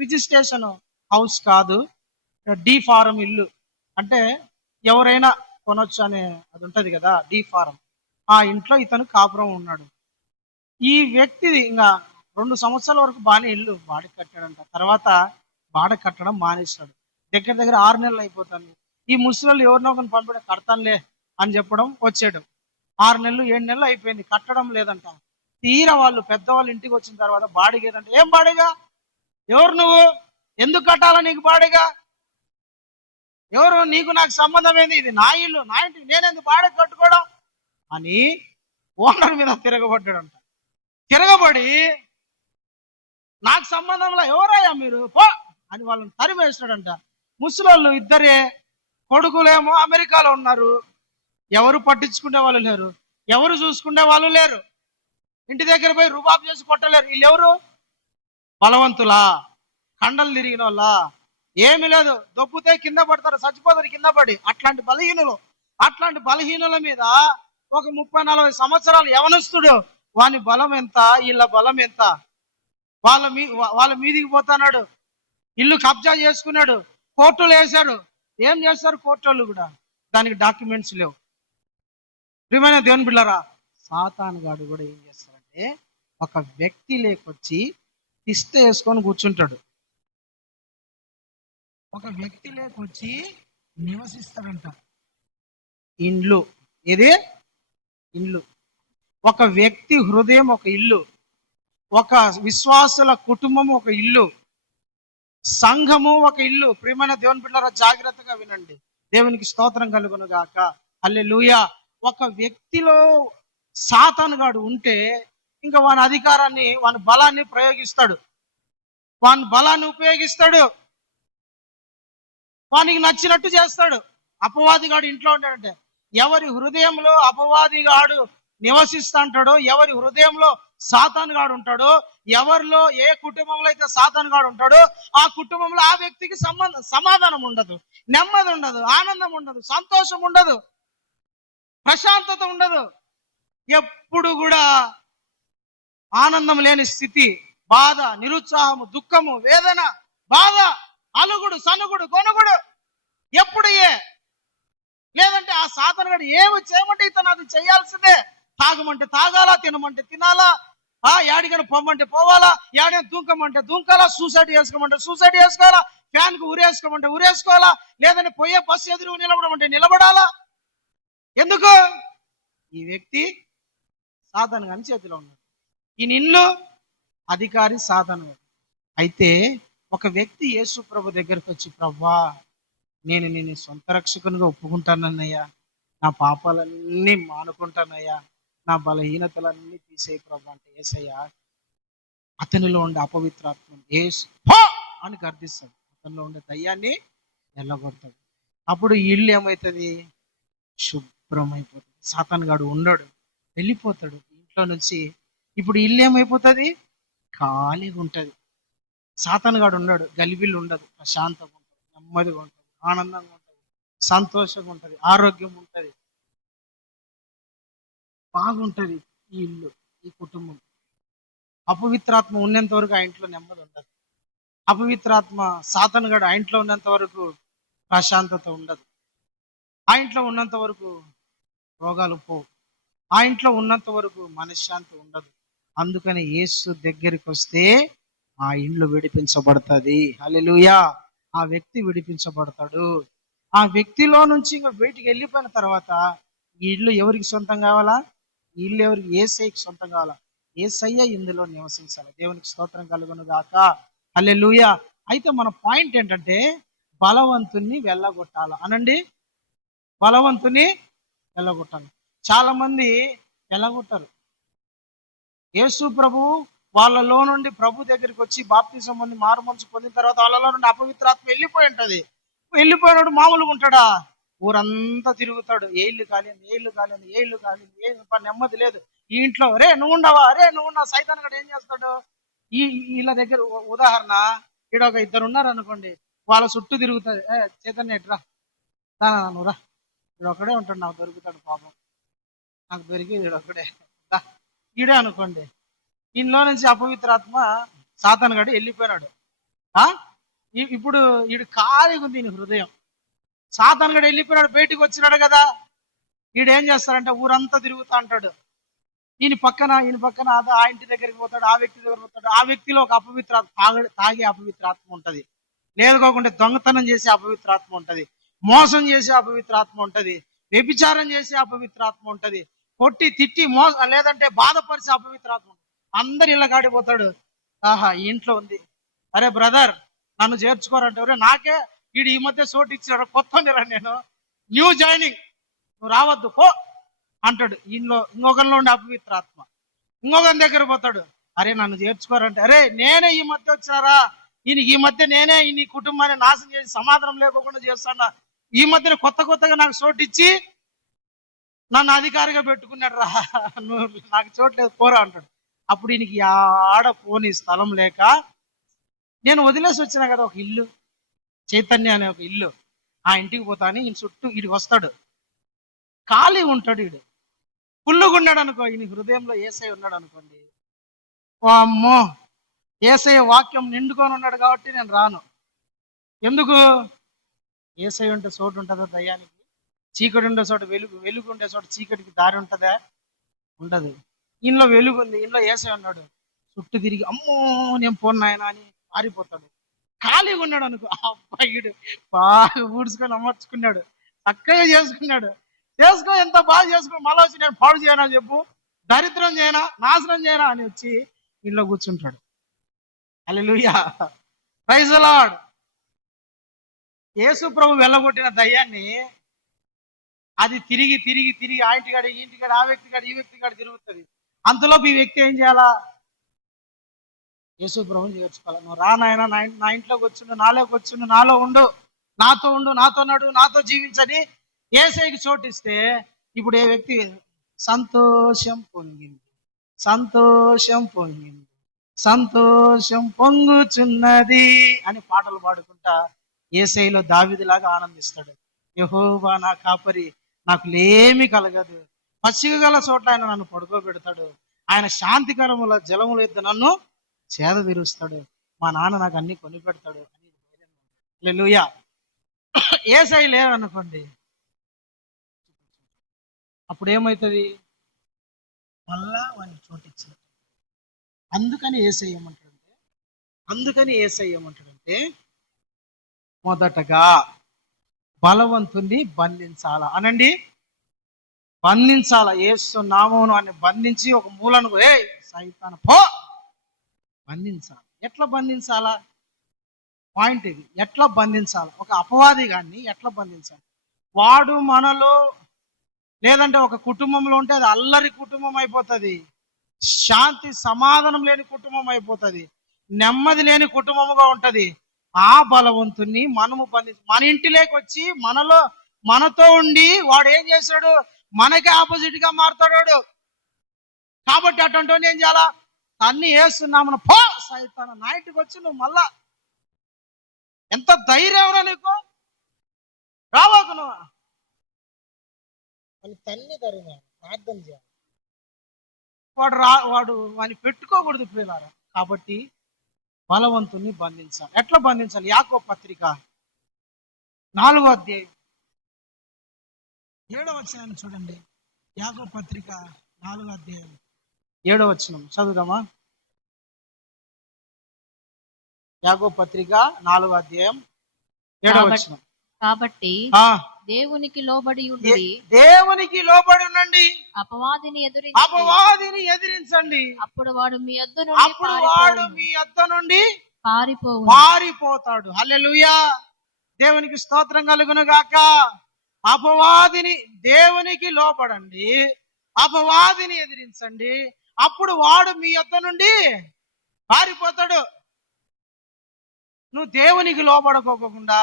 రిజిస్ట్రేషన్ హౌస్ కాదు, డి ఫారం ఇల్లు, అంటే ఎవరైనా కొనొచ్చు అనే అది ఉంటది కదా, డి ఫారం. ఆ ఇంట్లో ఇతను కాపురం ఉన్నాడు. ఈ వ్యక్తి ఇంకా 2 సంవత్సరాల వరకు బాగానే ఇల్లు బాడీ కట్టాడంట. తర్వాత బాడ కట్టడం మానేశాడు. దగ్గర దగ్గర 6 నెలలు అయిపోతుంది. ఈ ముసలి ఎవరినో ఒకరిని పంపడం, కడతానులే అని చెప్పడం వచ్చాడు. 6 నెలలు 7 నెలలు అయిపోయింది, కట్టడం లేదంట. తీరా వాళ్ళు పెద్దవాళ్ళు ఇంటికి వచ్చిన తర్వాత బాడీగా ఏదంటే, ఏం బాడీగా, ఎవరు నువ్వు, ఎందుకు కట్టాలా నీకు బాడీగా, ఎవరు, నీకు నాకు సంబంధం ఏంది, ఇది నా ఇల్లు నా ఇంటికి నేనెందుకు బాడీ కట్టుకోవడం అని ఓనర్ మీద తిరగబడ్డాడంట. తిరగబడి, నాకు సంబంధంలో ఎవరయ్యా మీరు పో అని వాళ్ళని తరిమేసినాడంట. ముసలోళ్ళు ఇద్దరే, కొడుకులేమో అమెరికాలో ఉన్నారు, ఎవరు పట్టించుకునే వాళ్ళు లేరు, ఎవరు చూసుకునే వాళ్ళు లేరు, ఇంటి దగ్గర పోయి రుబాబు చేసి కొట్టలేరు. వీళ్ళు ఎవరు, బలవంతులా, కండలు తిరిగిన వాళ్ళ, ఏమి లేదు, దొబ్బుతే కింద పడతారు, చచ్చిపోతారు కింద పడి. అట్లాంటి బలహీనుల మీద ఒక 30-40 సంవత్సరాలు యవనస్తుడు, వాని బలం ఎంత, వీళ్ళ బలం ఎంత, వాళ్ళ మీదికి పోతున్నాడు, ఇల్లు కబ్జా చేసుకున్నాడు, కోర్టులు వేశాడు. ఏం చేస్తారు కోర్టులు కూడా, దానికి డాక్యుమెంట్స్ లేవు. ప్రియమైన దేవుని బిడ్డలారా, సాతాను గాడు కూడా ఏం చేస్తాడంటే ఒక వ్యక్తి లేకొచ్చి తిష్ట వేసుకొని కూర్చుంటాడు. ఒక వ్యక్తి లేకొచ్చి నివసిస్తాడంట. ఇండ్లు, ఇది ఇల్లు, ఒక వ్యక్తి హృదయం ఒక ఇల్లు, ఒక విశ్వాసుల కుటుంబం ఒక ఇల్లు, సంఘము ఒక ఇల్లు. ప్రియమైన దేవుని బిడ్డలారా, జాగ్రత్తగా వినండి. దేవునికి స్తోత్రం కలుగును గాక. హల్లెలూయా. ఒక వ్యక్తిలో సాతానుగాడు ఉంటే ఇంకా వాని అధికారాన్ని, వాని బలాన్ని ప్రయోగిస్తాడు, వాని బలాన్ని ఉపయోగిస్తాడు, వానికి నచ్చినట్టు చేస్తాడు. అపవాదిగాడు ఇంట్లో ఉంటాడంటే, ఎవరి హృదయంలో అపవాదిగాడు నివసిస్తుంటాడో, ఎవరి హృదయంలో సాతానుగాడు ఉంటాడో, ఎవరిలో ఏ కుటుంబంలో అయితే సాతానుగాడు ఉంటాడో ఆ కుటుంబంలో ఆ వ్యక్తికి సమాధానం ఉండదు, నెమ్మది ఉండదు, ఆనందం ఉండదు, సంతోషం ఉండదు, ప్రశాంతత ఉండదు. ఎప్పుడు కూడా ఆనందం లేని స్థితి, బాధ, నిరుత్సాహము, దుఃఖము, వేదన, బాధ, అలుగుడు, సనుగుడు, గొనుగుడు ఎప్పుడు లేదంటే ఆ సాతానుగాడు ఏమి చేయమంటే ఇతను అది చేయాల్సిందే. తాగమంటే తాగాలా, తినమంటే తినాలా, యాడికైనా పొమ్మంటే పోవాలా, యాడైనా దూకమంటే దూకాలా, సూసైడ్ చేసుకోమంటే సూసైడ్ చేసుకోవాలా, ఫ్యాన్కు ఉరేసుకోమంటే ఉరేసుకోవాలా, లేదంటే పోయే బస్సు ఎదురు నిలబడమంటే నిలబడాలా. ఎందుకు? ఈ వ్యక్తి సాతాను గాని చేతిలో ఉన్నాడు. ఈ నిన్ను అధికారి సాతాను. అయితే ఒక వ్యక్తి యేసు ప్రభు దగ్గరకు వచ్చి, ప్రభువా, నేను నిన్ను సొంత రక్షకునిగా ఒప్పుకుంటానన్నయ్యా, నా పాపాలన్నీ మానుకుంటానయ్యా, నా బలహీనతలన్నీ తీసేయి ప్రభు అంటే, యేసయ్యా అతనిలో ఉండే అపవిత్రాత్మను యేసు అని గర్దిస్తాడు, అతనిలో ఉండే దయ్యాన్ని వెళ్ళగొడతాడు. అప్పుడు ఇల్లు ఏమవుతుంది? శుభ్రమైపోతుంది. సాతానుగాడు ఉన్నాడు, వెళ్ళిపోతాడు ఇంట్లో నుంచి. ఇప్పుడు ఇల్లు ఏమైపోతుంది? ఖాళీగా ఉంటుంది. సాతానుగాడు ఉన్నాడు, గలిబిల్లు ఉండదు, ప్రశాంతంగా ఉంటుంది, నెమ్మదిగా ఉంటుంది, ఆనందంగా ఉంటుంది. సంతోషంగా ఉంటది, ఆరోగ్యం ఉంటది, బాగుంటది ఈ ఇల్లు, ఈ కుటుంబం. అపవిత్రాత్మ ఉన్నంత వరకు ఆ ఇంట్లో నెమ్మది ఉండదు. అపవిత్రాత్మ సాతానుగాడు ఆ ఇంట్లో ఉన్నంత వరకు ప్రశాంతత ఉండదు. ఆ ఇంట్లో ఉన్నంత వరకు రోగాలు పోవు. ఆ ఇంట్లో ఉన్నంత వరకు మనశ్శాంతి ఉండదు. అందుకని యేసు దగ్గరికి వస్తే ఆ ఇల్లు విడిపించబడుతుంది. హల్లెలూయా. ఆ వ్యక్తి విడిపించబడతాడు. ఆ వ్యక్తిలో నుంచి ఇంకా బయటికి వెళ్ళిపోయిన తర్వాత ఈ ఇల్లు ఎవరికి సొంతం కావాలా? ఈ ఇల్లు ఎవరికి? యేసయ్యకి సొంతం కావాలా? యేసయ్య ఇందులో నివసించాలి. దేవునికి స్తోత్రం కలుగును గాక. హల్లెలూయా. అయితే మన పాయింట్ ఏంటంటే బలవంతుణ్ణి వెళ్ళగొట్టాల అనండి. బలవంతుని వెళ్ళగొట్టాలి. చాలా మంది వెళ్ళగొట్టారు. యేసు ప్రభు వాళ్ళలో నుండి ప్రభు దగ్గరికి వచ్చి బాప్తిసం పొంది మారు మనసు పొందిన తర్వాత వాళ్ళలో నుండి అపవిత్రాత్మ వెళ్ళిపోయి ఉంటది. వెళ్ళిపోయినాడు మామూలుగా ఉంటాడా? ఊరంతా తిరుగుతాడు. ఏ ఇల్లు కాలేదు, ఏ ఇల్లు కాలేదు, ఏ ఇల్లు కాలేదు, ఏ నెమ్మది లేదు. ఈ ఇంట్లో రే నువ్వు ఉండవా, రే నువ్వు ఉండవు. సైతాన్ గడు ఏం చేస్తాడు? వీళ్ళ దగ్గర ఉదాహరణ, ఇక్కడ ఒక ఇద్దరు ఉన్నారు అనుకోండి, వాళ్ళ చుట్టూ తిరుగుతుంది. చైతన్య ఎట్రా నువ్వు రా, ఇక్కడ ఒకడే ఉంటాడు, నాకు దొరుకుతాడు పాపం, నాకు దొరికింది ఈడొక్కడే, ఈడే అనుకోండి. ఇంట్లో నుంచి అపవిత్రాత్మ సాతాను గడు వెళ్ళిపోయినాడు. ఇప్పుడు ఈడు ఖాళీగా ఉంది ఈయన హృదయం. సాతాను గడు వెళ్ళిపోయినాడు, బయటికి వచ్చినాడు కదా. ఈడేం చేస్తారంటే ఊరంతా తిరుగుతా అంటాడు. ఈయన పక్కన ఆ ఇంటి దగ్గరికి పోతాడు, ఆ వ్యక్తి దగ్గర పోతాడు. ఆ వ్యక్తిలో ఒక తాగే అపవిత్రాత్మ ఉంటది, లేదుకోకుండా దొంగతనం చేసే అపవిత్రాత్మ ఉంటది, మోసం చేసే అపవిత్రాత్మ ఉంటది, వ్యభిచారం చేసే అపవిత్రాత్మ ఉంటది, కొట్టి తిట్టి లేదంటే బాధపరిచే అపవిత్రాత్మ. అందరు ఇళ్ళ కాడిపోతాడు. ఆహా ఈ ఇంట్లో ఉంది, అరే బ్రదర్ నన్ను చేర్చుకోరంటే, నాకే వీడు ఈ మధ్య చోటు ఇచ్చాడు, కొత్త నేను న్యూ జాయినింగ్, నువ్వు రావద్దు పో అంటాడు. ఇంకొకరిలో ఉండే అపవిత్రాత్మ ఇంకొకరి దగ్గర పోతాడు, అరే నన్ను చేర్చుకోరంటే, అరే నేనే ఈ మధ్య వచ్చినారా, ఈ మధ్య నేనే ఈ కుటుంబాన్ని నాశనం చేసి సమాధానం లేకోకుండా చేస్తాను, ఈ మధ్యన కొత్తగా నాకు చోటు ఇచ్చి నన్ను అధికారిగా పెట్టుకున్నాడు రా, నువ్వు నాకు చోట్లేదు పోరా అంటాడు. అప్పుడు ఈయనకి ఆడ పోని స్థలం లేక, నేను వదిలేసి వచ్చినా కదా ఒక ఇల్లు, చైతన్య అనే ఒక ఇల్లు, ఆ ఇంటికి పోతాను. ఈయన చుట్టూ ఈడికి వస్తాడు, ఖాళీ ఉంటాడు. ఈడు పుల్లుగా ఉన్నాడు అనుకో, ఈయన హృదయంలో యేసయ్య ఉన్నాడు అనుకోండి, ఓ అమ్మో యేసయ్య వాక్యం నిండుకొని ఉన్నాడు కాబట్టి నేను రాను. ఎందుకు? యేసయ్య ఉంటే చోటు ఉంటుందా దయ్యానికి? చీకటి ఉండే చోట వెలుగు ఉండే చోట చీకటికి దారి ఉంటుందా? ఉండదు. ఇంట్లో వెలుగు ఉంది, ఇంట్లో యేసయ్య ఉన్నాడు, చుట్టూ తిరిగి అమ్మో నేను పోన్నాయన అని పారిపోతాడు. ఖాళీగా ఉన్నాడు అనుకో, అబ్బాయిడు బాగా ఊడ్చుకొని అమర్చుకున్నాడు, చక్కగా చేసుకున్నాడు. ఎంత బాగా చేసుకుని మళ్ళీ వచ్చి నేను పాడు చేయనా చెప్పు, దరిద్రం చేయనా, నాశనం చేయనా అని వచ్చి ఇంట్లో కూర్చుంటాడు. హల్లెలూయా, ప్రైజ్ ది లార్డ్. యేసు ప్రభు వెళ్ళగొట్టిన దయ్యాన్ని అది తిరిగి ఆ ఇంటికాడ ఈ ఇంటికాడ ఆ వ్యక్తికాడ ఈ వ్యక్తికాడ తిరుగుతుంది. అంతలోపు ఈ వ్యక్తి ఏం చేయాలా? యేసు ప్రభుని చేర్చుకోవాలి. నువ్వు రా నాయన, నా ఇంట్లోకి వచ్చిండు, నాలోకి వచ్చిండు, నాలో ఉండు, నాతో ఉండు, నాతో నడు, నాతో జీవించని యేసయ్యకి చోటిస్తే, ఇప్పుడు ఏ వ్యక్తి సంతోషం పొంగింది, సంతోషం పొంగుచున్నది అని పాటలు పాడుకుంటా యేసయ్యలో దావీదులాగా ఆనందిస్తాడు. యెహోవా నా కాపరి, నాకు లేమి కలగదు, పచ్చిక గల చోట్ల ఆయన నన్ను పడుకోబెడతాడు, ఆయన శాంతికరముల జలముల ఎద్దు నన్ను చేద తీరుస్తాడు, మా నాన్న నాకు అన్ని కొని పెడతాడు అని. హల్లెలూయా. యేసయ్య లేరు అనుకోండి, అప్పుడు ఏమవుతుంది? మళ్ళా వాడిని చోటిచ్చిన. అందుకని యేసయ్య ఏమంటాడంటే మొదటగా బలవంతుణ్ణి బంధించాలా అనండి. బంధించాలా. యేసు నామమును అని బంధించి ఒక మూలను సైతాను పో బంధించాలి. ఎట్లా బంధించాలా? పాయింట్ ఇది. ఎట్లా బంధించాలి? ఒక అపవాది గాన్ని ఎట్లా బంధించాలి? వాడు మనలో లేదంటే ఒక కుటుంబంలో ఉంటే అది అల్లరి కుటుంబం అయిపోతుంది, శాంతి సమాధానం లేని కుటుంబం అయిపోతుంది, నెమ్మది లేని కుటుంబముగా ఉంటది. ఆ బలవంతుణ్ణి మనము మన ఇంటిలోకి వచ్చి మనతో ఉండి వాడు ఏం చేశాడు? మనకి ఆపోజిట్ గా మారుతాడు. కాబట్టి అటువంటి ఏం చేయాలా? అన్ని వేస్తున్నాము, పో సైతాను, నా ఇంటికి వచ్చి నువ్వు మళ్ళా ఎంత ధైర్యం నీకు? రావాకు నువ్వు అని తన్ని తరిమే ప్రార్థన చేయాలి. వాడు వాడిని పెట్టుకోకూడదు ప్రియులారా. కాబట్టి బలవంతుణ్ణి బంధించాలి. ఎట్లా బంధించాలి? యాకోబు పత్రిక 4వ అధ్యాయం 7వ వచనాన్ని చూడండి. యాకోబు పత్రిక 4వ అధ్యాయం 7వ వచనం చదువుదామా? యాకోబు పత్రిక 4వ అధ్యాయం 7వ వచనం. కాబట్టి దేవునికి లోబడి ఉండి, దేవునికి లోబడి ఉండండి, అపవాదిని ఎదిరించండి, అప్పుడు వాడు మీ యొద్ద నుండి పారిపోతాడు. హల్లెలూయా. దేవునికి స్తోత్రం కలుగును గాక. దేవునికి లోబడండి, అపవాదిని ఎదిరించండి, అప్పుడు వాడు మీ యొద్ద నుండి పారిపోతాడు. నువ్వు దేవునికి లోబడుకోకుండా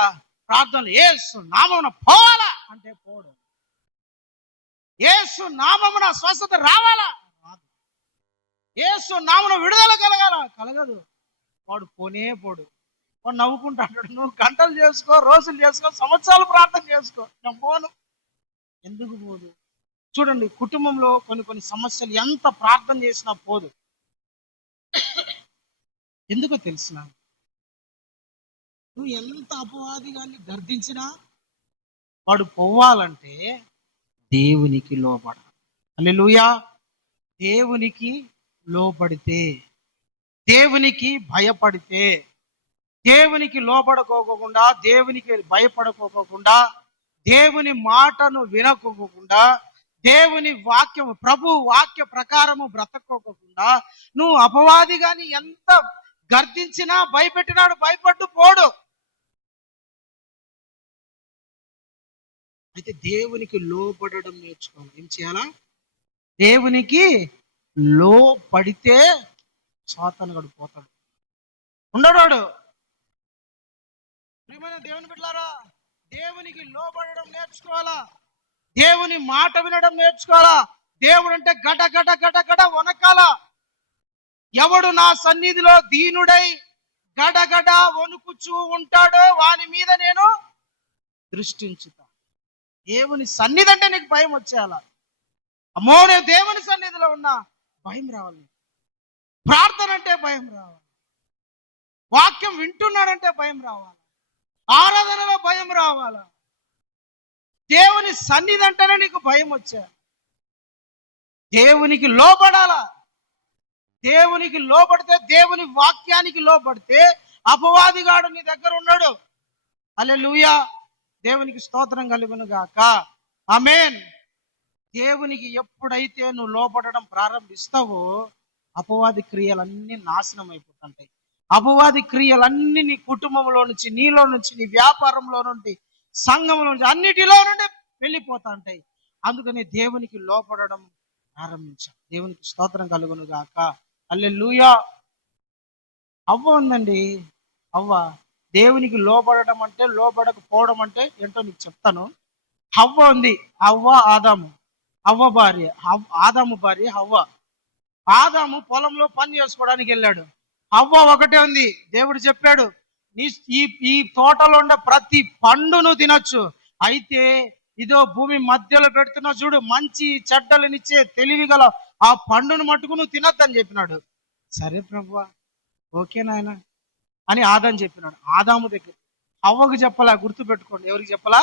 ప్రార్థనలు యేసు నామమున పోవాలా అంటే పోడు. యేసు నామమున స్వస్థత రావాలా, రాదు. యేసు నామమున విడుదల కలగదు. వాడు పోనే పోడు. వాడు నవ్వుకుంటాడు. నువ్వు గంటలు చేసుకో, రోజులు చేసుకో, సంవత్సరాలు ప్రార్థన చేసుకో, నేను పోను. ఎందుకు పోదు? చూడండి, కుటుంబంలో కొన్ని సమస్యలు ఎంత ప్రార్థన చేసినా పోదు. ఎందుకో తెలిసిన, నువ్వు ఎంత అపవాదిగాన్ని గర్దించినా వాడు పోవాలంటే దేవునికి లోబడాలి. హల్లెలూయా. దేవునికి లోబడితే, దేవునికి భయపడితే, దేవునికి లోబడుకోకుండా, దేవునికి భయపడుకోకుండా, దేవుని మాటను వినకోకుండా, దేవుని వాక్యము ప్రభు వాక్య ప్రకారము బ్రతకోకుండా, నువ్వు అపవాదిగాని ఎంత గర్దించినా భయపెట్టినాడు భయపడ్డు పోడు. అయితే దేవునికి లోబడడం నేర్చుకోవాలి. ఏం చేయాలా? దేవునికి లోపడితే సాతాను గడిపోతాడు, ఉండడాడు. ప్రియమైన దేవుని బిడ్డలారా, దేవునికి లోబడడం నేర్చుకోవాలా, దేవుని మాట వినడం నేర్చుకోవాలా. దేవుడు అంటే గట గట గట గట వనకాల. ఎవడు నా సన్నిధిలో దీనుడై గడగడ వణుకుచూ ఉంటాడో వాని మీద నేను దృష్టించుతా. దేవుని సన్నిధి అంటే నీకు భయం వచ్చేయాల. అమ్మో, నేను దేవుని సన్నిధిలో ఉన్నా, భయం రావాలి. ప్రార్థన అంటే భయం రావాలి. వాక్యం వింటున్నాడంటే భయం రావాలి. ఆరాధనలో భయం రావాలా. దేవుని సన్నిధి అంటేనే నీకు భయం వచ్చేయాలి. దేవునికి లోబడాలా. దేవునికి లోబడితే, దేవుని వాక్యానికి లోబడితే అపవాదిగాడు నీ దగ్గర ఉన్నాడు. హల్లెలూయా. దేవునికి స్తోత్రం కలుగును గాక. ఆమేన్. దేవునికి ఎప్పుడైతే నువ్వు లోబడడం ప్రారంభిస్తావో అపవాది క్రియలన్నీ నాశనం అయిపోతుంటాయి. అపవాది క్రియలన్నీ నీ కుటుంబంలో నుంచి, నీలో నుంచి, నీ వ్యాపారంలో నుండి, సంఘంలో నుంచి, అన్నిటిలో నుండి వెళ్ళిపోతా ఉంటాయి. అందుకని దేవునికి లోబడడం ప్రారంభించాం. దేవునికి స్తోత్రం కలుగును గాక. హల్లెలూయా. అవ్వ ఉందండి. అవ్వ దేవునికి లోబడడం అంటే, లోబడకపోవడం అంటే ఏంటో నీకు చెప్తాను. హవ్వ ఉంది. హవ్వ ఆదాము. హవ్వ భార్య, ఆదాము భార్య హవ్వ. ఆదాము పొలంలో పని చేసుకోవడానికి వెళ్ళాడు. హవ్వ ఒకటే ఉంది. దేవుడు చెప్పాడు, ఈ తోటలో ఉండే ప్రతి పండును తినొచ్చు, అయితే ఇదో భూమి మధ్యలో పెడుతున్నా చూడు, మంచి చెడ్డలనిచ్చే తెలివి గల ఆ పండును మట్టుకు నువ్వు తినొద్దని చెప్పినాడు. సరే ప్రభువా, ఓకే నాయన అని ఆదాము చెప్పినాడు. ఆదాము దగ్గర. హవ్వకు చెప్పలా, గుర్తు పెట్టుకోండి. ఎవరికి చెప్పలా?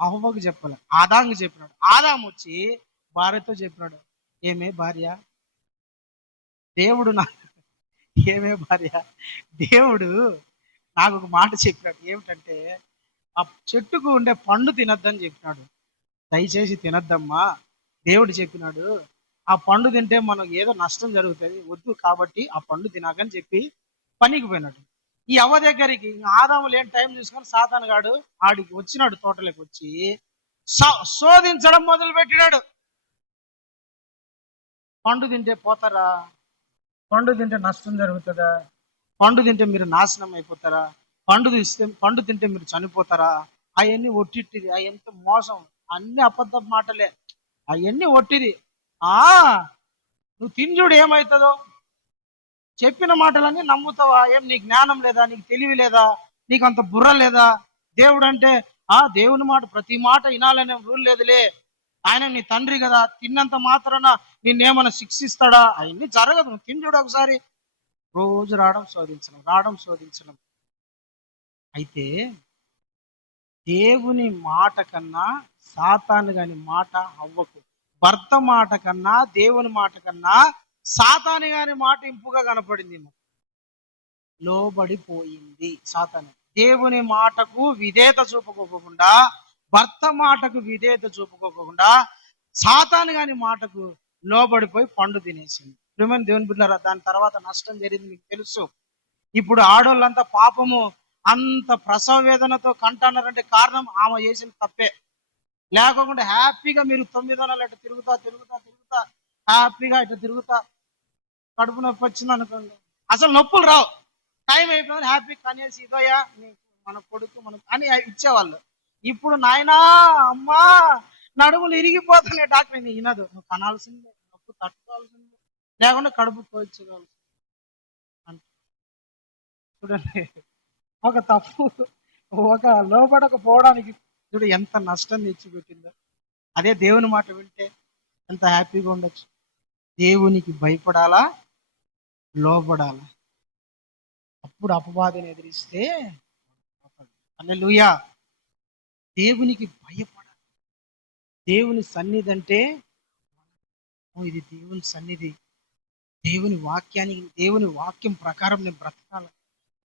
హవ్వకు చెప్పలా, ఆదాముకి చెప్పినాడు. ఆదాము వచ్చి భార్యతో చెప్పినాడు, ఏమే భార్య, దేవుడు ఏమే భార్య, దేవుడు నాకు ఒక మాట చెప్పినాడు. ఏమిటంటే, ఆ చెట్టుకు ఉండే పండు తినద్దని చెప్పినాడు. దయచేసి తినద్దమ్మా, దేవుడు చెప్పినాడు, ఆ పండు తింటే మనకు ఏదో నష్టం జరుగుతుంది, వద్దు, కాబట్టి ఆ పండు తినాకని చెప్పి పనికి పోయినాడు. ఈ అవ్వ దగ్గరికి ఆదాము లేని టైం చూసుకొని సాతానుగాడు ఆడికి వచ్చినాడు. తోటలోకి వచ్చి శోధించడం మొదలు పెట్టినాడు. పండు తింటే పోతారా? పండు తింటే నష్టం జరుగుతుందా? పండు తింటే మీరు నాశనం అయిపోతారా? పండు తింటే మీరు చనిపోతారా? అవన్నీ ఒట్టిది, అవన్నీ మోసం, అన్ని అబద్ధ మాటలే, అవన్నీ ఒట్టిది. నువ్వు తిని చూడు ఏమవుతుందో. చెప్పిన మాటలన్నీ నమ్ముతావా? ఏం నీకు జ్ఞానం లేదా? నీకు తెలివి లేదా? నీకు అంత బుర్ర లేదా? దేవుడు అంటే దేవుని మాట ప్రతి మాట వినాలనే రూల్ లేదులే. ఆయన నీ తండ్రి కదా, తిన్నంత మాత్రాన నిన్నేమన్నా శిక్షిస్తాడా? అవన్నీ జరగదు. నువ్వు తిని చూడు ఒకసారి. రోజు రావడం శోధించడం. అయితే దేవుని మాట కన్నా సాతాను గాని మాట అవ్వకు. భర్త మాట కన్నా దేవుని మాట కన్నా సాతాను గాని మాట ఇంపుగా కనపడింది. లోబడిపోయింది సాతాను. దేవుని మాటకు విధేయత చూపుకోకుండా, భర్త మాటకు విధేయత చూపుకోకుండా సాతాను గాని మాటకు లోబడిపోయి పండు తినేసింది. ప్రియమైన దేవుని బిడ్డలారా, దాని తర్వాత నష్టం జరిగింది మీకు తెలుసు. ఇప్పుడు ఆడోళ్ళంతా పాపము అంత ప్రసవ వేదనతో కంటున్నారంటే కారణం ఆమె చేసిన తప్పే. లేకుండా హ్యాపీగా మీరు 9 నెలలు ఇట్లా తిరుగుతా హ్యాపీగా ఇట్లా తిరుగుతా కడుపు నొప్పి వచ్చింది అనుకోండి, అసలు నొప్పులు రావు. టైం అయిపోయింది హ్యాపీ కనేసి ఇదోయా మన కొడుకు అని ఇచ్చేవాళ్ళు. ఇప్పుడు నాయనా అమ్మా నడుములు ఇరిగిపోతున్నాయి డాక్టర్ వినదు. నువ్వు కనాల్సిందే, నొప్పు తట్టుకోవాల్సిందే, లేకుండా కడుపు పోయించగలసిందే అంటే. చూడండి, ఒక తప్పు ఒక లోపడకపోవడానికి చూడు ఎంత నష్టం తెచ్చిపెట్టిందో. అదే దేవుని మాట వింటే ఎంత హ్యాపీగా ఉండొచ్చు. దేవునికి భయపడాలా, లోబడాలా. అప్పుడు అపవాదిని ఎదిరిస్తే హల్లెలూయా. దేవునికి భయపడాలి. దేవుని సన్నిధి అంటే ఇది దేవుని సన్నిధి, దేవుని వాక్యం ప్రకారం నేను బ్రతకాలి.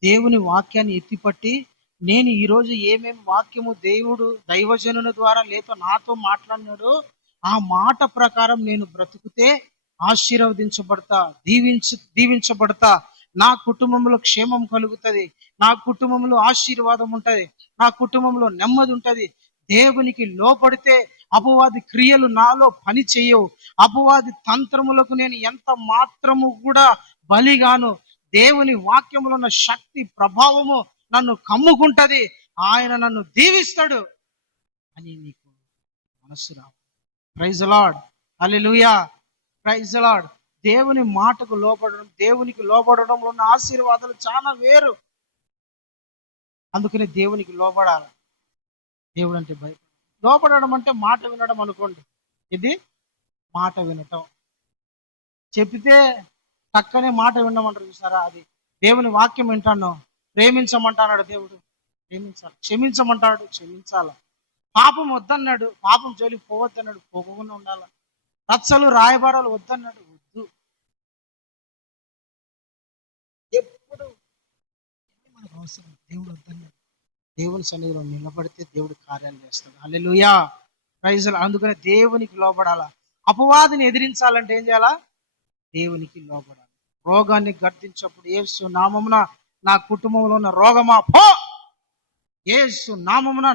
దేవుని వాక్యాన్ని ఎత్తిపట్టి నేను ఈరోజు ఏమేమి వాక్యము దేవుడు దైవజనుని ద్వారా లేతో నాతో మాట్లాడినాడో ఆ మాట ప్రకారం నేను బ్రతుకుతే ఆశీర్వదించబడతా, దీవించబడతా. నా కుటుంబంలో క్షేమం కలుగుతుంది, నా కుటుంబంలో ఆశీర్వాదం ఉంటది, నా కుటుంబంలో నెమ్మది ఉంటది. దేవునికి లోపడితే అపవాది క్రియలు నాలో పని చేయవు. అపవాది తంత్రములకు నేను ఎంత మాత్రము కూడా బలిగాను. దేవుని వాక్యములో ఉన్న శక్తి ప్రభావము నన్ను కమ్ముకుంటది. ఆయన నన్ను దీవిస్తాడు అని నీకు మనస్సు రావు. Praise the Lord, hallelujah, praise the Lord. దేవుని మాటకు లోబడడం, దేవునికి లోబడడంలో ఉన్న ఆశీర్వాదాలు చాలా వేరు. అందుకనే దేవునికి లోబడాలి. దేవుడు అంటే భయపడ. లోబడడం అంటే మాట వినడం అనుకోండి. ఇది మాట వినటం. చెప్తే పక్కనే మాట వినమంటారు చూసారా, అది దేవుని వాక్యం వింటాను. ప్రేమించమంటాడు దేవుడు, ప్రేమించాలి. క్షమించమంటాడు, క్షమించాలి. పాపం వద్దన్నాడు, పాపం జోలికి పోవద్దన్నాడు, పోకుండా ఉండాలి. రచ్చలు రాయబారాలు వద్దన్నాడు, వద్దు. ఎప్పుడు మనకు అవసరం, దేవుడు వద్దన్నాడు. దేవుని సన్నిధిలో నిలబడితే దేవుడు కార్యాలు చేస్తాడు. హల్లెలూయా, ప్రైజ్ ది లార్డ్. అందుకనే దేవునికి లోబడాల. అపవాదిని ఎదిరించాలంటే ఏం చేయాలా? దేవునికి లోబడాలి. రోగాన్ని గర్తించినప్పుడు యేసు నామమున నా కుటుంబంలో ఉన్న రోగమా పో, యేసు నామమున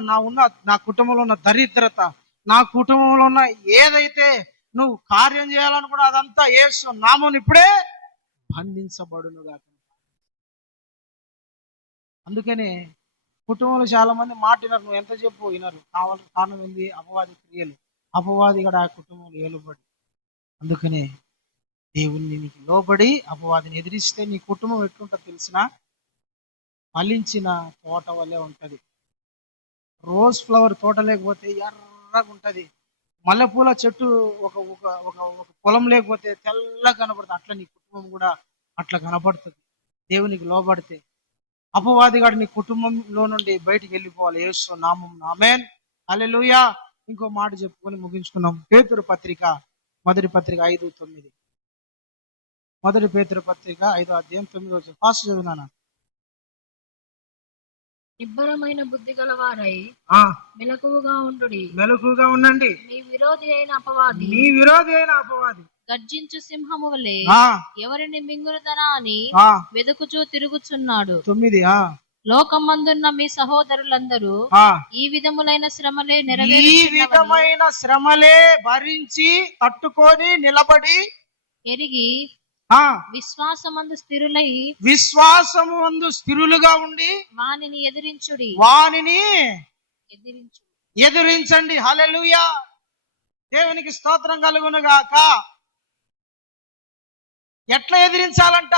నా కుటుంబంలో ఉన్న దరిద్రత, నా కుటుంబంలో ఉన్న ఏదైతే నువ్వు కార్యం చేయాలనుకున్నా అదంతా యేసు నామమున ఇప్పుడే బంధించబడునుగా. అందుకనే కుటుంబంలో చాలా మంది మాట వినరు. నువ్వు ఎంత చెప్పు వినరు. కారణం ఏంది? అపవాది క్రియలు. అపవాది కూడా ఆ కుటుంబంలో ఏలుబడి. అందుకనే దేవుని నీకు లోబడి అపవాదిని ఎదిరిస్తే నీ కుటుంబం ఎట్లుంటుంది తెలిసిన? ఫలించిన తోట వల్లే ఉంటది. రోజ్ ఫ్లవర్ తోట లేకపోతే ఎర్రగా ఉంటది. మల్లెపూల చెట్టు ఒక ఒక ఒక ఒక పొలం లేకపోతే తెల్లగా కనబడుతుంది. అట్లా నీ కుటుంబం కూడా అట్లా కనబడుతుంది దేవునికి లోబడితే. అపవాదిగాడు నీ కుటుంబంలో నుండి బయటికి వెళ్ళిపోవాలి యేసు నామమున. ఆమేన్, హల్లెలూయా. ఇంకో మాట చెప్పుకొని ముగించుకున్నాం. పేతురు పత్రిక, మొదటి పత్రిక 5:9. మొదటి పేతురు పత్రిక 5వ అధ్యాయం 9వ వచనం. ఫాస్ట్ చదువునానా? నిబ్బరమైన బుద్ధి గలవారై మెలకువగా ఉండండి. మీ విరోధి అయిన అపవాది గర్జించు సింహము వలె ఎవరిని మింగురుదనా అని వెదుకుచూ తిరుగుచున్నాడు. 9. లోకమందున్న మీ సహోదరులందరూ ఈ విధములైన శ్రమలే భరించి తట్టుకొని నిలబడి ఎరిగి విశ్వాసమందు స్థిరులుగా ఉండి వానిని ఎదిరించండి. హల్లెలూయా, దేవునికి స్తోత్రం కలుగును గాక. ఎట్లా ఎదిరించాలంట?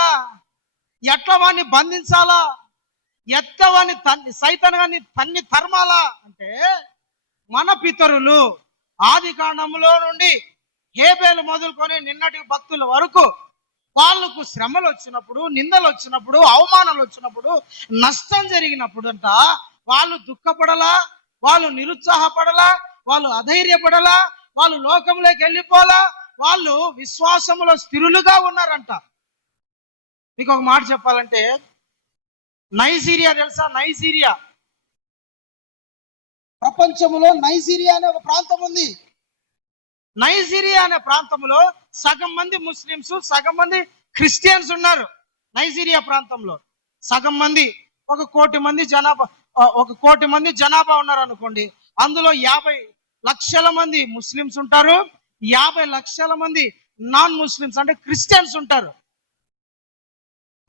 ఎట్లా వాడిని బంధించాలా? ఎత్తవని సైతాన్ గాని తన్ని తరమాలా అంటే మన పితరులు ఆది కాండంలో నుండి హేబేలు మొదలుకొని నిన్నటి భక్తుల వరకు వాళ్ళకు శ్రమలు వచ్చినప్పుడు, నిందలు వచ్చినప్పుడు, అవమానాలు వచ్చినప్పుడు, నష్టం జరిగినప్పుడు అంట వాళ్ళు దుఃఖపడలా, వాళ్ళు నిరుత్సాహపడలా, వాళ్ళు అధైర్యపడలా, వాళ్ళు లోకంలోకి వెళ్ళిపోలా, వాళ్ళు విశ్వాసములో స్థిరులుగా ఉన్నారంట. మీకు ఒక మాట చెప్పాలంటే, నైజీరియా తెలుసా? నైజీరియా, ప్రపంచంలో నైజీరియా అనే ఒక ప్రాంతం ఉంది. నైజీరియా అనే ప్రాంతంలో సగం మంది ముస్లిమ్స్, సగం మంది క్రిస్టియన్స్ ఉన్నారు. నైజీరియా ప్రాంతంలో సగం మంది, 1 కోటి మంది జనాభా, 1 కోటి మంది జనాభా ఉన్నారు అనుకోండి. అందులో 50 లక్షల మంది ముస్లిమ్స్ ఉంటారు, 50 లక్షల మంది నాన్ ముస్లిమ్స్ అంటే క్రిస్టియన్స్ ఉంటారు.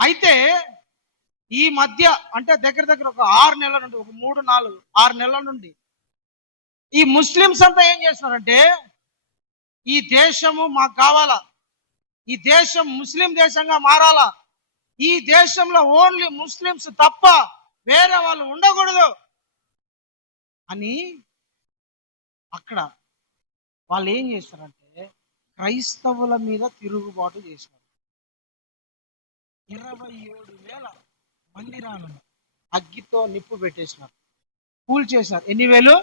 అయితే ఈ మధ్య అంటే దగ్గర ఒక 6 నెలల నుండి, ఒక 3-4-6 నెలల నుండి ఈ ముస్లిమ్స్ అంతా ఏం చేస్తున్నారంటే, ఈ దేశము మాకు కావాలా, ఈ దేశం ముస్లిం దేశంగా మారాలా, ఈ దేశంలో ఓన్లీ ముస్లిమ్స్ తప్ప వేరే వాళ్ళు ఉండకూడదు అని అక్కడ వాళ్ళు ఏం చేస్తారంటే క్రైస్తవుల మీద తిరుగుబాటు చేశారు. 27,000 మందిరాలను అగ్గితో నిప్పు పెట్టేసినారు, కూల్చేసినారు. ఎన్ని వేలు?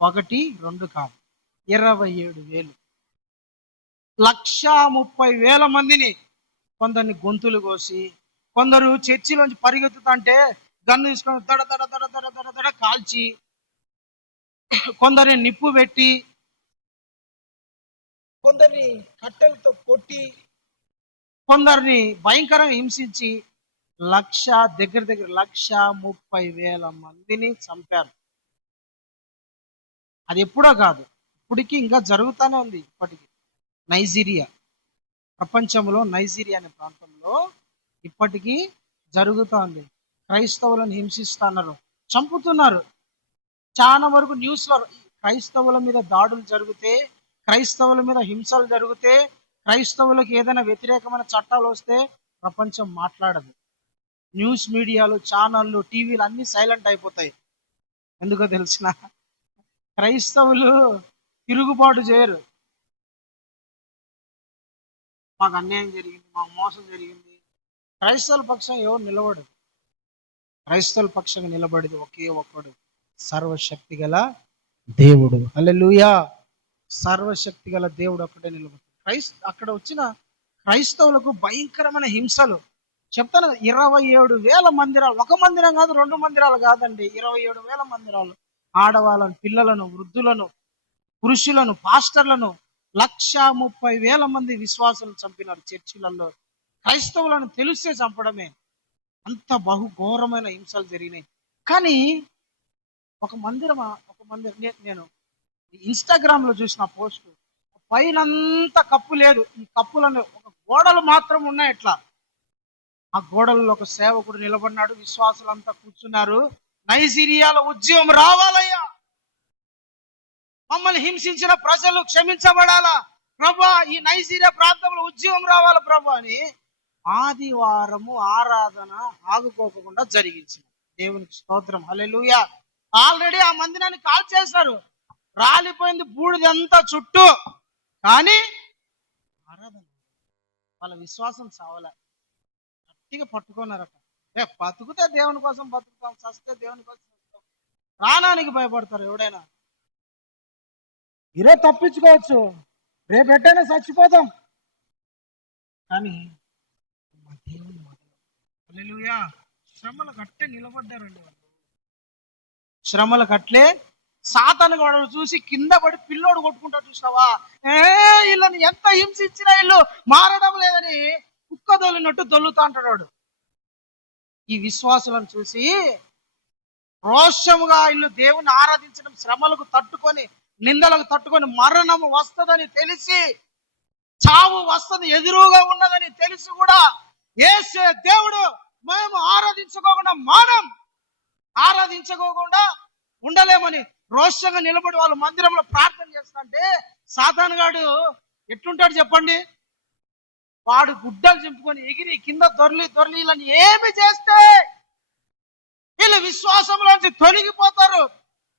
1, 2 కాదు, 27,000. 130,000 మందిని, కొందరిని గొంతులు కోసి, కొందరు చర్చిలోంచి పరిగెత్తుతుంటే గన్ను తీసుకొని దడ దడ దడ దడ దడ దడ కాల్చి, కొందరిని నిప్పు పెట్టి, కొందరిని కట్టెలతో కొట్టి, కొందరిని భయంకరంగా హింసించి దగ్గర 130,000 మందిని చంపారు. అది ఎప్పుడో కాదు, ఇప్పటికీ ఇంకా జరుగుతూనే ఉంది. ఇప్పటికీ నైజీరియా, ప్రపంచంలో నైజీరియా అనే ప్రాంతంలో ఇప్పటికీ జరుగుతూ ఉంది. క్రైస్తవులను హింసిస్తున్నారు, చంపుతున్నారు. చాలా వరకు న్యూస్లో క్రైస్తవుల మీద దాడులు జరిగితే, క్రైస్తవుల మీద హింసలు జరిగితే, క్రైస్తవులకు ఏదైనా వ్యతిరేకమైన చట్టాలు వస్తే ప్రపంచం మాట్లాడదు. న్యూస్ మీడియాలు, ఛానళ్ళు, టీవీలు అన్నీ సైలెంట్ అయిపోతాయి. ఎందుకో తెలిసిన, క్రైస్తవులు తిరుగుబాటు చేయరు. మాకు అన్యాయం జరిగింది, మాకు మోసం జరిగింది, క్రైస్తవుల పక్షం ఎవరు నిలబడదు. క్రైస్తవుల పక్షంగా నిలబడేది ఒకే ఒక్కడు, సర్వశక్తి గల దేవుడు. హల్లెలూయా! సర్వశక్తి గల దేవుడు ఒక్కడే నిలబడతాడు. అక్కడ వచ్చిన క్రైస్తవులకు భయంకరమైన హింసలు చెప్తాను. 27,000 మందిరాలు, ఒక మందిరం కాదు, 2 మందిరాలు కాదండి, 27,000 మందిరాలు. ఆడవాళ్ళను, పిల్లలను, వృద్ధులను, పురుషులను, పాస్టర్లను, 130,000 మంది విశ్వాసులను చంపినారు చర్చిలలో. క్రైస్తవులను తెలిస్తే చంపడమే. అంత బహుఘోరమైన హింసలు జరిగినాయి. కానీ ఒక మందిరం నేను ఇన్స్టాగ్రామ్ లో చూసిన పోస్ట్, పైనంతా కప్పు లేదు, ఈ కప్పులను ఒక గోడలు మాత్రం ఉన్నాయి. ఎట్లా ఆ గోడలలో ఒక సేవకుడు నిలబడినాడు, విశ్వాసులంతా కూర్చున్నారు. నైజీరియాలో ఉద్యమం రావాలయ్యా, మమ్మల్ని హింసించిన ప్రజలు క్షమించబడాలా ప్రభా, ఈ నైజీరియా ప్రాంతంలో ఉద్యమం రావాలా ప్రభా అని ఆదివారము ఆరాధన ఆగుకోకుండా జరిగించింది. దేవునికి స్తోత్రం, హల్లెలూయా. ఆల్రెడీ ఆ మందిరాన్ని కాల్ చేశారు, రాలిపోయింది బూడిదంతా చుట్టూ, కానీ ఆరాధన, వాళ్ళ విశ్వాసం చావలే, గట్టిగా పట్టుకున్నారట. బతుకుతే దేవుని కోసం బతుకుతాం, చస్తే దేవుని కోసం చస్తాం. ప్రాణానికి భయపడతారు ఎవడైనా. ఈరోజు తప్పించుకోవచ్చు, రేపు ఎట్టైనా చచ్చిపోతాం, కానీ మా దేవుని హల్లెలూయా. శ్రమల కట్టే నిలబడ్డారండి వాళ్ళు. శ్రమల కట్లే సాతాను వాడు చూసి కింద పడి పిల్లోడు కొట్టుకుంటా చూసినావా, వీళ్ళని ఎంత హింసించినా వీళ్ళు మారడం లేదని కుక్క దొల్లినట్టు దొల్లుతా అంటాడు వాడు. ఈ విశ్వాసులను చూసి రోషముగా వీళ్ళు దేవుని ఆరాధించడం, శ్రమలకు తట్టుకొని, నిందలకు తట్టుకొని, మరణము వస్తుందని తెలిసి, చావు వస్తుంది ఎదురుగా ఉన్నదని తెలిసి కూడా యేసే దేవుడు మేము ఆరాధించుకోకుండా ఉండలేమని రోషంగా నిలబడి వాళ్ళు మందిరంలో ప్రార్థన చేస్తుంటే, సాతాను గాడు ఎట్లుంటాడు చెప్పండి? వాడు గుడ్డలు చింపుకొని ఎగిరి కింద దొర్లి వీళ్ళని ఏమి చేస్తే వీళ్ళు విశ్వాసంలోంచి తొలగిపోతారు.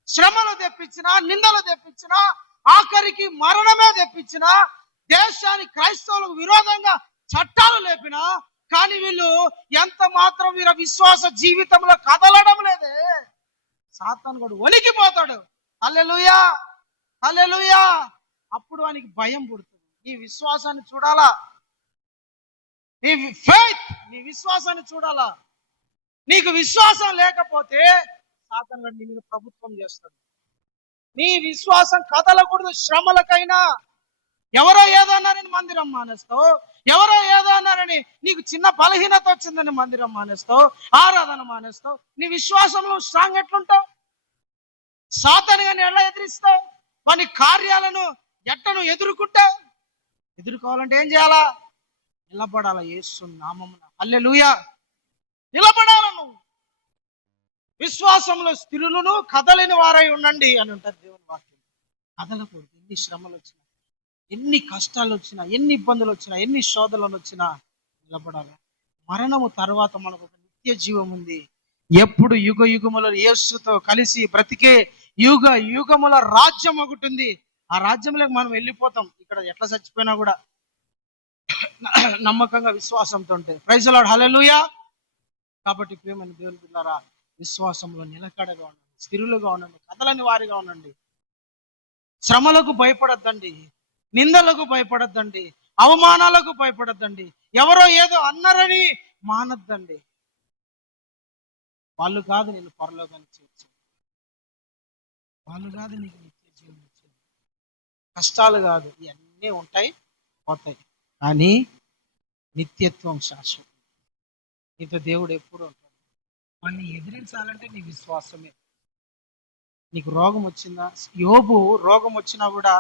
శ్రమలు తెప్పించినా, నిందలు తెప్పించినా, ఆఖరికి మరణమే తెప్పించినా, దేశానికి క్రైస్తవులకు విరోధంగా చట్టాలు లేపినా, కానీ వీళ్ళు ఎంత మాత్రం వీళ్ళ విశ్వాస జీవితంలో కదలడం లేదే. సాతాను కూడా వణికిపోతాడు. హల్లెలూయా, హల్లెలూయా. అప్పుడు వానికి భయం పుడుతుంది. నీ విశ్వాసాన్ని చూడాలా, నీ ఫెయిత్, నీ విశ్వాసాన్ని చూడాలా. నీకు విశ్వాసం లేకపోతే సాతాను నీ మీద ప్రభుత్వం చేస్తాడు. నీ విశ్వాసం కదలకూడదు. శ్రమలకైనా ఎవరో ఏదో అన్నారని మందిరం మానేస్తావు, ఎవరో ఏదో అన్నారని నీకు చిన్న బలహీనత వచ్చిందని మందిరం మానేస్తావు, ఆరాధన మానేస్తావు. నీ విశ్వాసంలో స్ట్రాంగ్ ఎట్లుంటావు? సాతానుని ఎలా ఎదిరిస్తావు? వాని కార్యాలను ఎట్టను ఎదుర్కొంటావు? ఎదుర్కోవాలంటే ఏం చేయాలా? నిలబడాలా యేసు నామమున. హల్లెలూయా. నిలబడాల. నువ్వు విశ్వాసంలో స్థిరులను కదలని వారై ఉండండి అని ఉంటుంది దేవుని వాక్యం. కదలకూడదు. ఎన్ని శ్రమలు వచ్చినా, ఎన్ని కష్టాలు వచ్చినా, ఎన్ని ఇబ్బందులు వచ్చినా, ఎన్ని శోధనలు వచ్చినా నిలబడాలి. మరణము తర్వాత మనకు ఒక నిత్య జీవం ఉంది. ఎప్పుడు యుగ యుగముల యేసుతో కలిసి బ్రతికే యుగ యుగముల రాజ్యం ఒకటి ఉంది. ఆ రాజ్యంలోకి మనం వెళ్ళిపోతాం. ఇక్కడ ఎట్లా చచ్చిపోయినా కూడా నమ్మకంగా విశ్వాసంతో ఉంటే. Praise the Lord. హల్లెలూయా. కాబట్టి ప్రియమైన దేవుని బిడ్డలారా, విశ్వాసంలో నిలకడగా ఉండండి, స్థిరులుగా ఉండండి, కదలని వారిగా ఉండండి. శ్రమలకు భయపడద్దండి, నిందలకు భయపడద్దండి, అవమానాలకు భయపడద్దండి, ఎవరో ఏదో అన్నారని మానద్దండి. వాళ్ళు కాదు నేను పరలోకానికి చేర్చాను, వాళ్ళు కాదు నీకు నిత్య జీవం ఇచ్చేది. కష్టాలు కాదు, ఇవన్నీ ఉంటాయి, పోతాయి, కానీ నిత్యత్వం శాశ్వతం. నీతో దేవుడు ఎప్పుడు ఉంటాడు. వాడిని ఎదిరించాలంటే నీ విశ్వాసమే. నీకు రోగం వచ్చిందా? యోబు రోగం వచ్చినా కూడా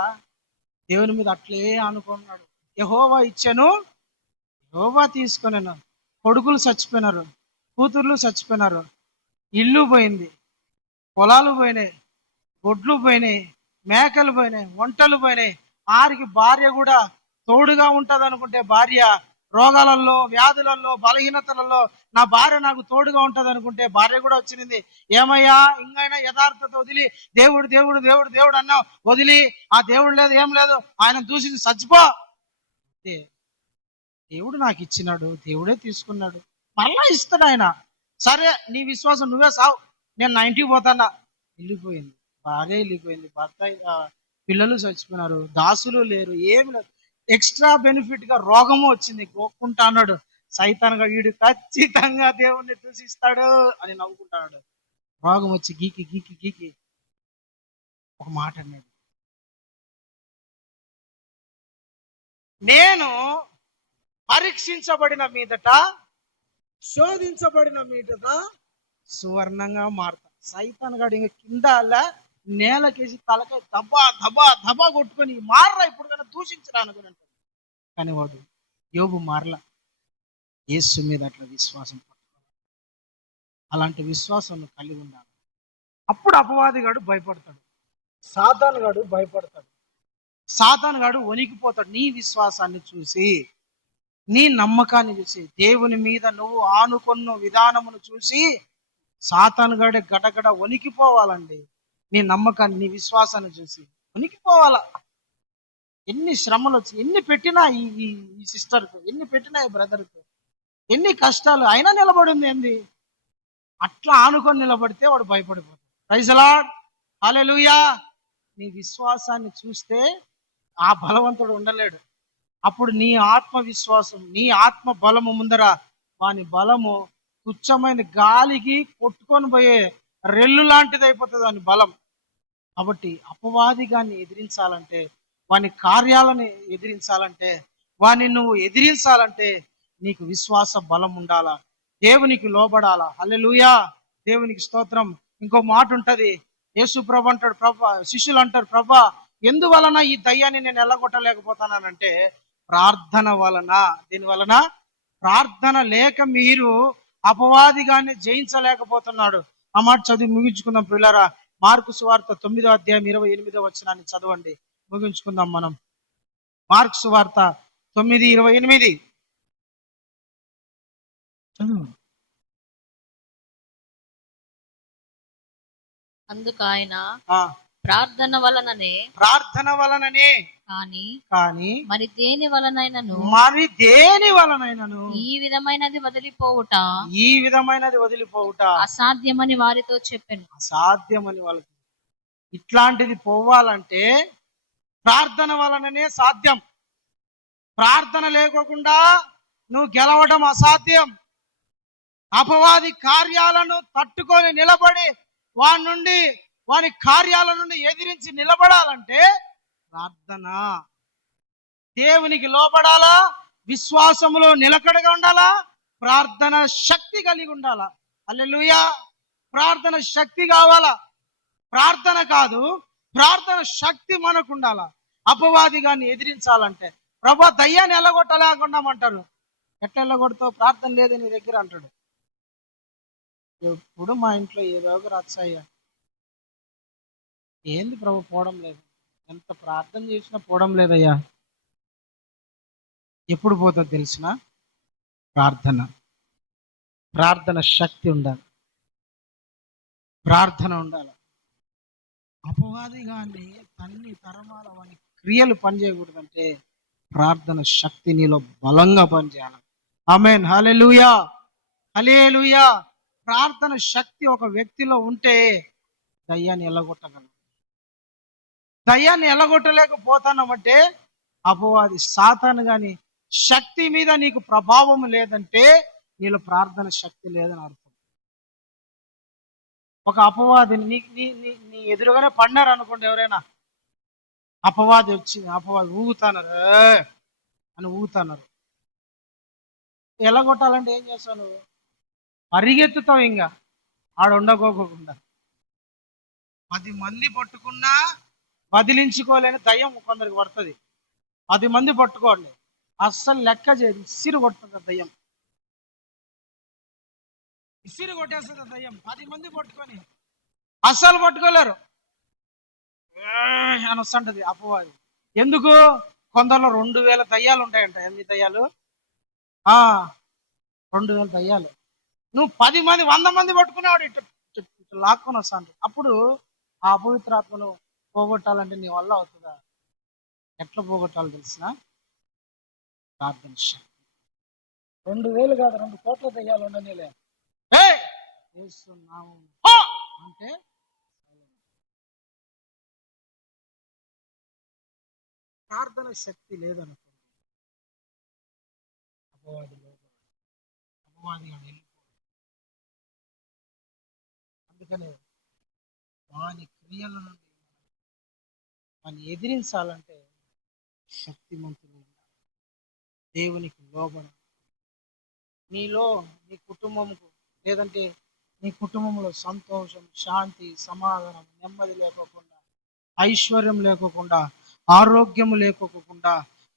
దేవుని మీద అట్లే అనుకున్నాడు. యెహోవా ఇచ్చాను, యెహోవా తీసుకున్నాను. కొడుకులు చచ్చిపోయినారు, కూతుర్లు చచ్చిపోయినారు, ఇల్లు పోయింది, పొలాలు పోయినాయి, గొడ్లు పోయినాయి, మేకలు పోయినాయి, వంటలు పోయినాయి. ఆరికి భార్య కూడా తోడుగా ఉంటది అనుకుంటే భార్య రోగాలలో, వ్యాధులలో, బలహీనతలలో నా భార్య నాకు తోడుగా ఉంటది అనుకుంటే భార్య కూడా వచ్చింది. ఏమయ్యా, ఇంకైనా యథార్థత వదిలి దేవుడు దేవుడు దేవుడు దేవుడు అన్నావు, వదిలి ఆ దేవుడు లేదు ఏం లేదు ఆయన దూషించి చచ్చిపో. దేవుడు నాకు ఇచ్చినాడు, దేవుడే తీసుకున్నాడు, మరలా ఇస్తాడు ఆయన. సరే నీ విశ్వాసం, నువ్వే సావు, నేను 90 పోతానా. వెళ్ళిపోయింది భార్య, వెళ్ళిపోయింది భర్త, పిల్లలు చచ్చిపోయినారు, దాసులు లేరు, ఏమి లేదు. ఎక్స్ట్రా బెనిఫిట్ గా రోగము వచ్చింది. గోక్కుంటా అన్నాడు సైతానుగా, వీడు ఖచ్చితంగా దేవుణ్ణి దూషిస్తాడు అని నవ్వుకుంటాడు. రోగం వచ్చి గీకి గీకి గీకి ఒక మాట అన్నాడు, నేను పరీక్షించబడిన మీదట, శోధించబడిన మీదట సువర్ణంగా మారుతా. సైతానుగాడు ఇంక కింద నేలకేసి తలకాయ దబా దబా దబా కొట్టుకొని మారరా ఇప్పుడు కన్నా దూషించరా అనుకుని అంటాడు. కానీ వాడు యోబు మారలా. యేసు మీద అట్లా విశ్వాసం పట్టుకోవాలి. అలాంటి విశ్వాసం కలిగి ఉండాలి. అప్పుడు అపవాదిగాడు భయపడతాడు, సాతానుగాడు భయపడతాడు, సాతానుగాడు వణికిపోతాడు. నీ విశ్వాసాన్ని చూసి, నీ నమ్మకాన్ని చూసి, దేవుని మీద నువ్వు ఆనుకున్న విధానమును చూసి సాతానుగాడే గడగడ వణికిపోవాలండి. నీ నమ్మకాన్ని, నీ విశ్వాసాన్ని చూసి వణికిపోవాలా. ఎన్ని శ్రమలు వచ్చి, ఎన్ని పెట్టినా ఈ సిస్టర్కు, ఎన్ని పెట్టినా ఈ బ్రదర్కు, ఎన్ని కష్టాలు అయినా నిలబడింది ఏంది. అట్లా ఆనుకొని నిలబడితే వాడు భయపడిపోతాడు. Praise the Lord. హల్లెలూయా. నీ విశ్వాసాన్ని చూస్తే ఆ బలవంతుడు ఉండలేడు. అప్పుడు నీ ఆత్మవిశ్వాసం, నీ ఆత్మ బలము ముందర వాని బలము తుచ్చమైన గాలికి కొట్టుకొని పోయే రెల్లు లాంటిది అయిపోతుంది వాని బలం. కాబట్టి అపవాదిగాన్ని ఎదిరించాలంటే, వాని కార్యాలను ఎదిరించాలంటే, వాని నువ్వు ఎదిరించాలంటే నీకు విశ్వాస బలం ఉండాలా, దేవునికి లోబడాలా. హల్లెలూయా. దేవునికి స్తోత్రం. ఇంకో మాట ఉంటది, యేసు ప్రభు అంటాడు, ప్రభా, శిష్యులు అంటారు, ప్రభా ఎందువలన ఈ దయ్యాన్ని నేను ఎల్లగొట్టలేకపోతానంటే ప్రార్థన వలన. దీని వలన ప్రార్థన లేక మీరు అపవాదిగాన్ని జయించలేకపోతున్నాడు. ఆ మాట చదివి ముగించుకుందాం ప్రియులారా. మార్కు సువార్త 9వ అధ్యాయం 28వ వచనాన్ని చదవండి, ముగించుకుందాం మనం. మార్కు సువార్త 9:28 చదువు. అందుకు ఆయన ప్రార్థన వలననే కానీ మరి దేని వలనైనను ఈ విధమైనది వదిలిపోవుట అసాధ్యమని వారితో చెప్పాను. అసాధ్యమని వాళ్ళకి, ఇట్లాంటిది పోవాలంటే ప్రార్థన వలననే సాధ్యం. ప్రార్థన లేకోకుండా నువ్వు గెలవడం అసాధ్యం. అపవాది కార్యాలను తట్టుకొని నిలబడి వాని కార్యాల నుండి ఎదిరించి నిలబడాలంటే ప్రార్థన. దేవునికి లోబడాలా, విశ్వాసములో నిలకడగా ఉండాలా, ప్రార్థన శక్తి కలిగి ఉండాలా. హల్లెలూయా. ప్రార్థన శక్తి కావాలా. ప్రార్థన కాదు, ప్రార్థన శక్తి మనకు ఉండాలా. అపవాది గాన్ని ఎదిరించాలంటే ప్రభా దయ్యాన్ని ఎల్లగొట్టలేకుండామంటారు. ఎట్లా ఎల్లగొడతావు? ప్రార్థన లేదు నీ దగ్గర అంటాడు. ఎప్పుడు మా ఇంట్లో ఏదో ఒక రచ్చయ్య, ఏంది ప్రభు పోవడం లేదు, ఎంత ప్రార్థన చేసినా పోవడం లేదయ్యా. ఎప్పుడు పోతుందో తెలిసిన? ప్రార్థన శక్తి ఉండాలి, ప్రార్థన ఉండాలి. అపవాది గాని తన్ని తరమాల వాని క్రియలు పనిచేయకూడదంటే ప్రార్థన శక్తి నీలో బలంగా పనిచేయాలి. ఆమేన్. హల్లెలూయా, హల్లెలూయా. ప్రార్థన శక్తి ఒక వ్యక్తిలో ఉంటే దయ్యాన్ని ఎల్లగొట్టగలం. దయ్యాన్ని ఎల్లగొట్టలేకపోతానంటే అపవాది సాతాను గాని శక్తి మీద నీకు ప్రభావం లేదంటే నీలో ప్రార్థన శక్తి లేదని అర్థం. ఒక అపవాదిని నీ ఎదురుగానే పడినారు అనుకోండి, ఎవరైనా అపవాది ఊగుతాన్నారు అని ఊగుతున్నారు. ఎల్లగొట్టాలంటే ఏం చేస్తావు? పరిగెత్తుతావు. ఇంకా ఆడ ఉండకోకుండా 10 మంది పట్టుకున్నా వదిలించుకోలేని దయ్యం కొందరికి పడుతుంది. 10 మంది పట్టుకోండి, అస్సలు లెక్క చేయదు, ఇసిరి కొడుతుంది దయ్యం, ఇసిరి కొట్టేస్తుంది దయ్యం. 10 మంది పట్టుకొని అస్సలు పట్టుకోలేరు అని వస్తుంటది అపవాది. ఎందుకు? కొందరిలో 2000 దయ్యాలు ఉంటాయంట. ఎన్ని దయ్యాలు? 2000 దయ్యాలు. నువ్వు 10 మంది 100 మంది పట్టుకునేవాడు ఇటు లాక్కొని వస్తాడు. అప్పుడు ఆ అపవిత్రాత్మను పోగొట్టాలంటే నీ వల్ల అవుతుందా? ఎట్లా పోగొట్టాలో తెలిసిన? ప్రార్థన శక్తి. 2000 కాదు, 2 కోట్ల దయ్యాలు ఉండనిలే అంటే ప్రార్థన శక్తి లేదనుకో, అపవాది అందుకనే వాని క్రియల నుండి వాని ఎదిరించాలంటే శక్తిమంతులు ఉండాలి. దేవునికి లోబడి నీలో నీ కుటుంబంకు, లేదంటే నీ కుటుంబంలో సంతోషం, శాంతి, సమాధానం, నెమ్మది లేకోకుండా, ఐశ్వర్యం లేకోకుండా, ఆరోగ్యం లేకోకుండా,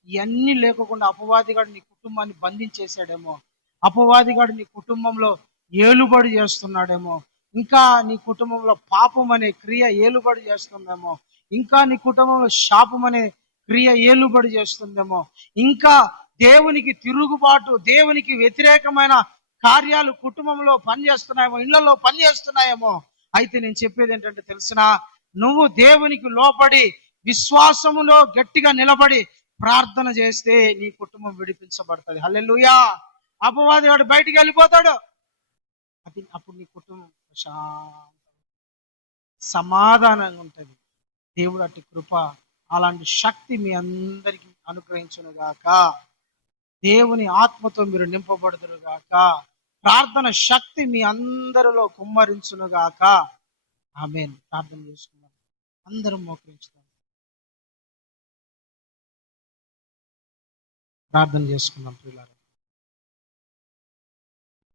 ఇవన్నీ లేకోకుండా అపవాదిగాడు నీ కుటుంబాన్ని బంధించేశాడేమో, అపవాదిగాడు నీ కుటుంబంలో ఏలుబడి చేస్తున్నాడేమో, ఇంకా నీ కుటుంబంలో పాపం అనే క్రియ ఏలుబడి చేస్తుందేమో, ఇంకా నీ కుటుంబంలో శాపం అనే క్రియ ఏలుబడి చేస్తుందేమో, ఇంకా దేవునికి తిరుగుబాటు, దేవునికి వ్యతిరేకమైన కార్యాలు కుటుంబంలో పనిచేస్తున్నాయేమో, ఇళ్లలో పనిచేస్తున్నాయేమో. అయితే నేను చెప్పేది ఏంటంటే తెలిసిన, నువ్వు దేవునికి లోపడి విశ్వాసములో గట్టిగా నిలబడి ప్రార్థన చేస్తే నీ కుటుంబం విడిపించబడుతుంది. హల్లెలూయా. అపవాది వాడు బయటికి వెళ్ళిపోతాడు. అప్పుడు నీ కుటుంబం సమాధానంగా ఉంటుంది. దేవుడు అట్టి కృప, అలాంటి శక్తి మీ అందరికీ అనుగ్రహించును గాక. దేవుని ఆత్మతో మీరు నింపబడుదురు గాక. ప్రార్థన శక్తి మీ అందరిలో కుమ్మరించును గాక. ఆమేన్. ప్రార్థన చేసుకున్నాం, అందరం మోకరించుతాం, ప్రార్థన చేసుకున్నాం ప్రియులారా.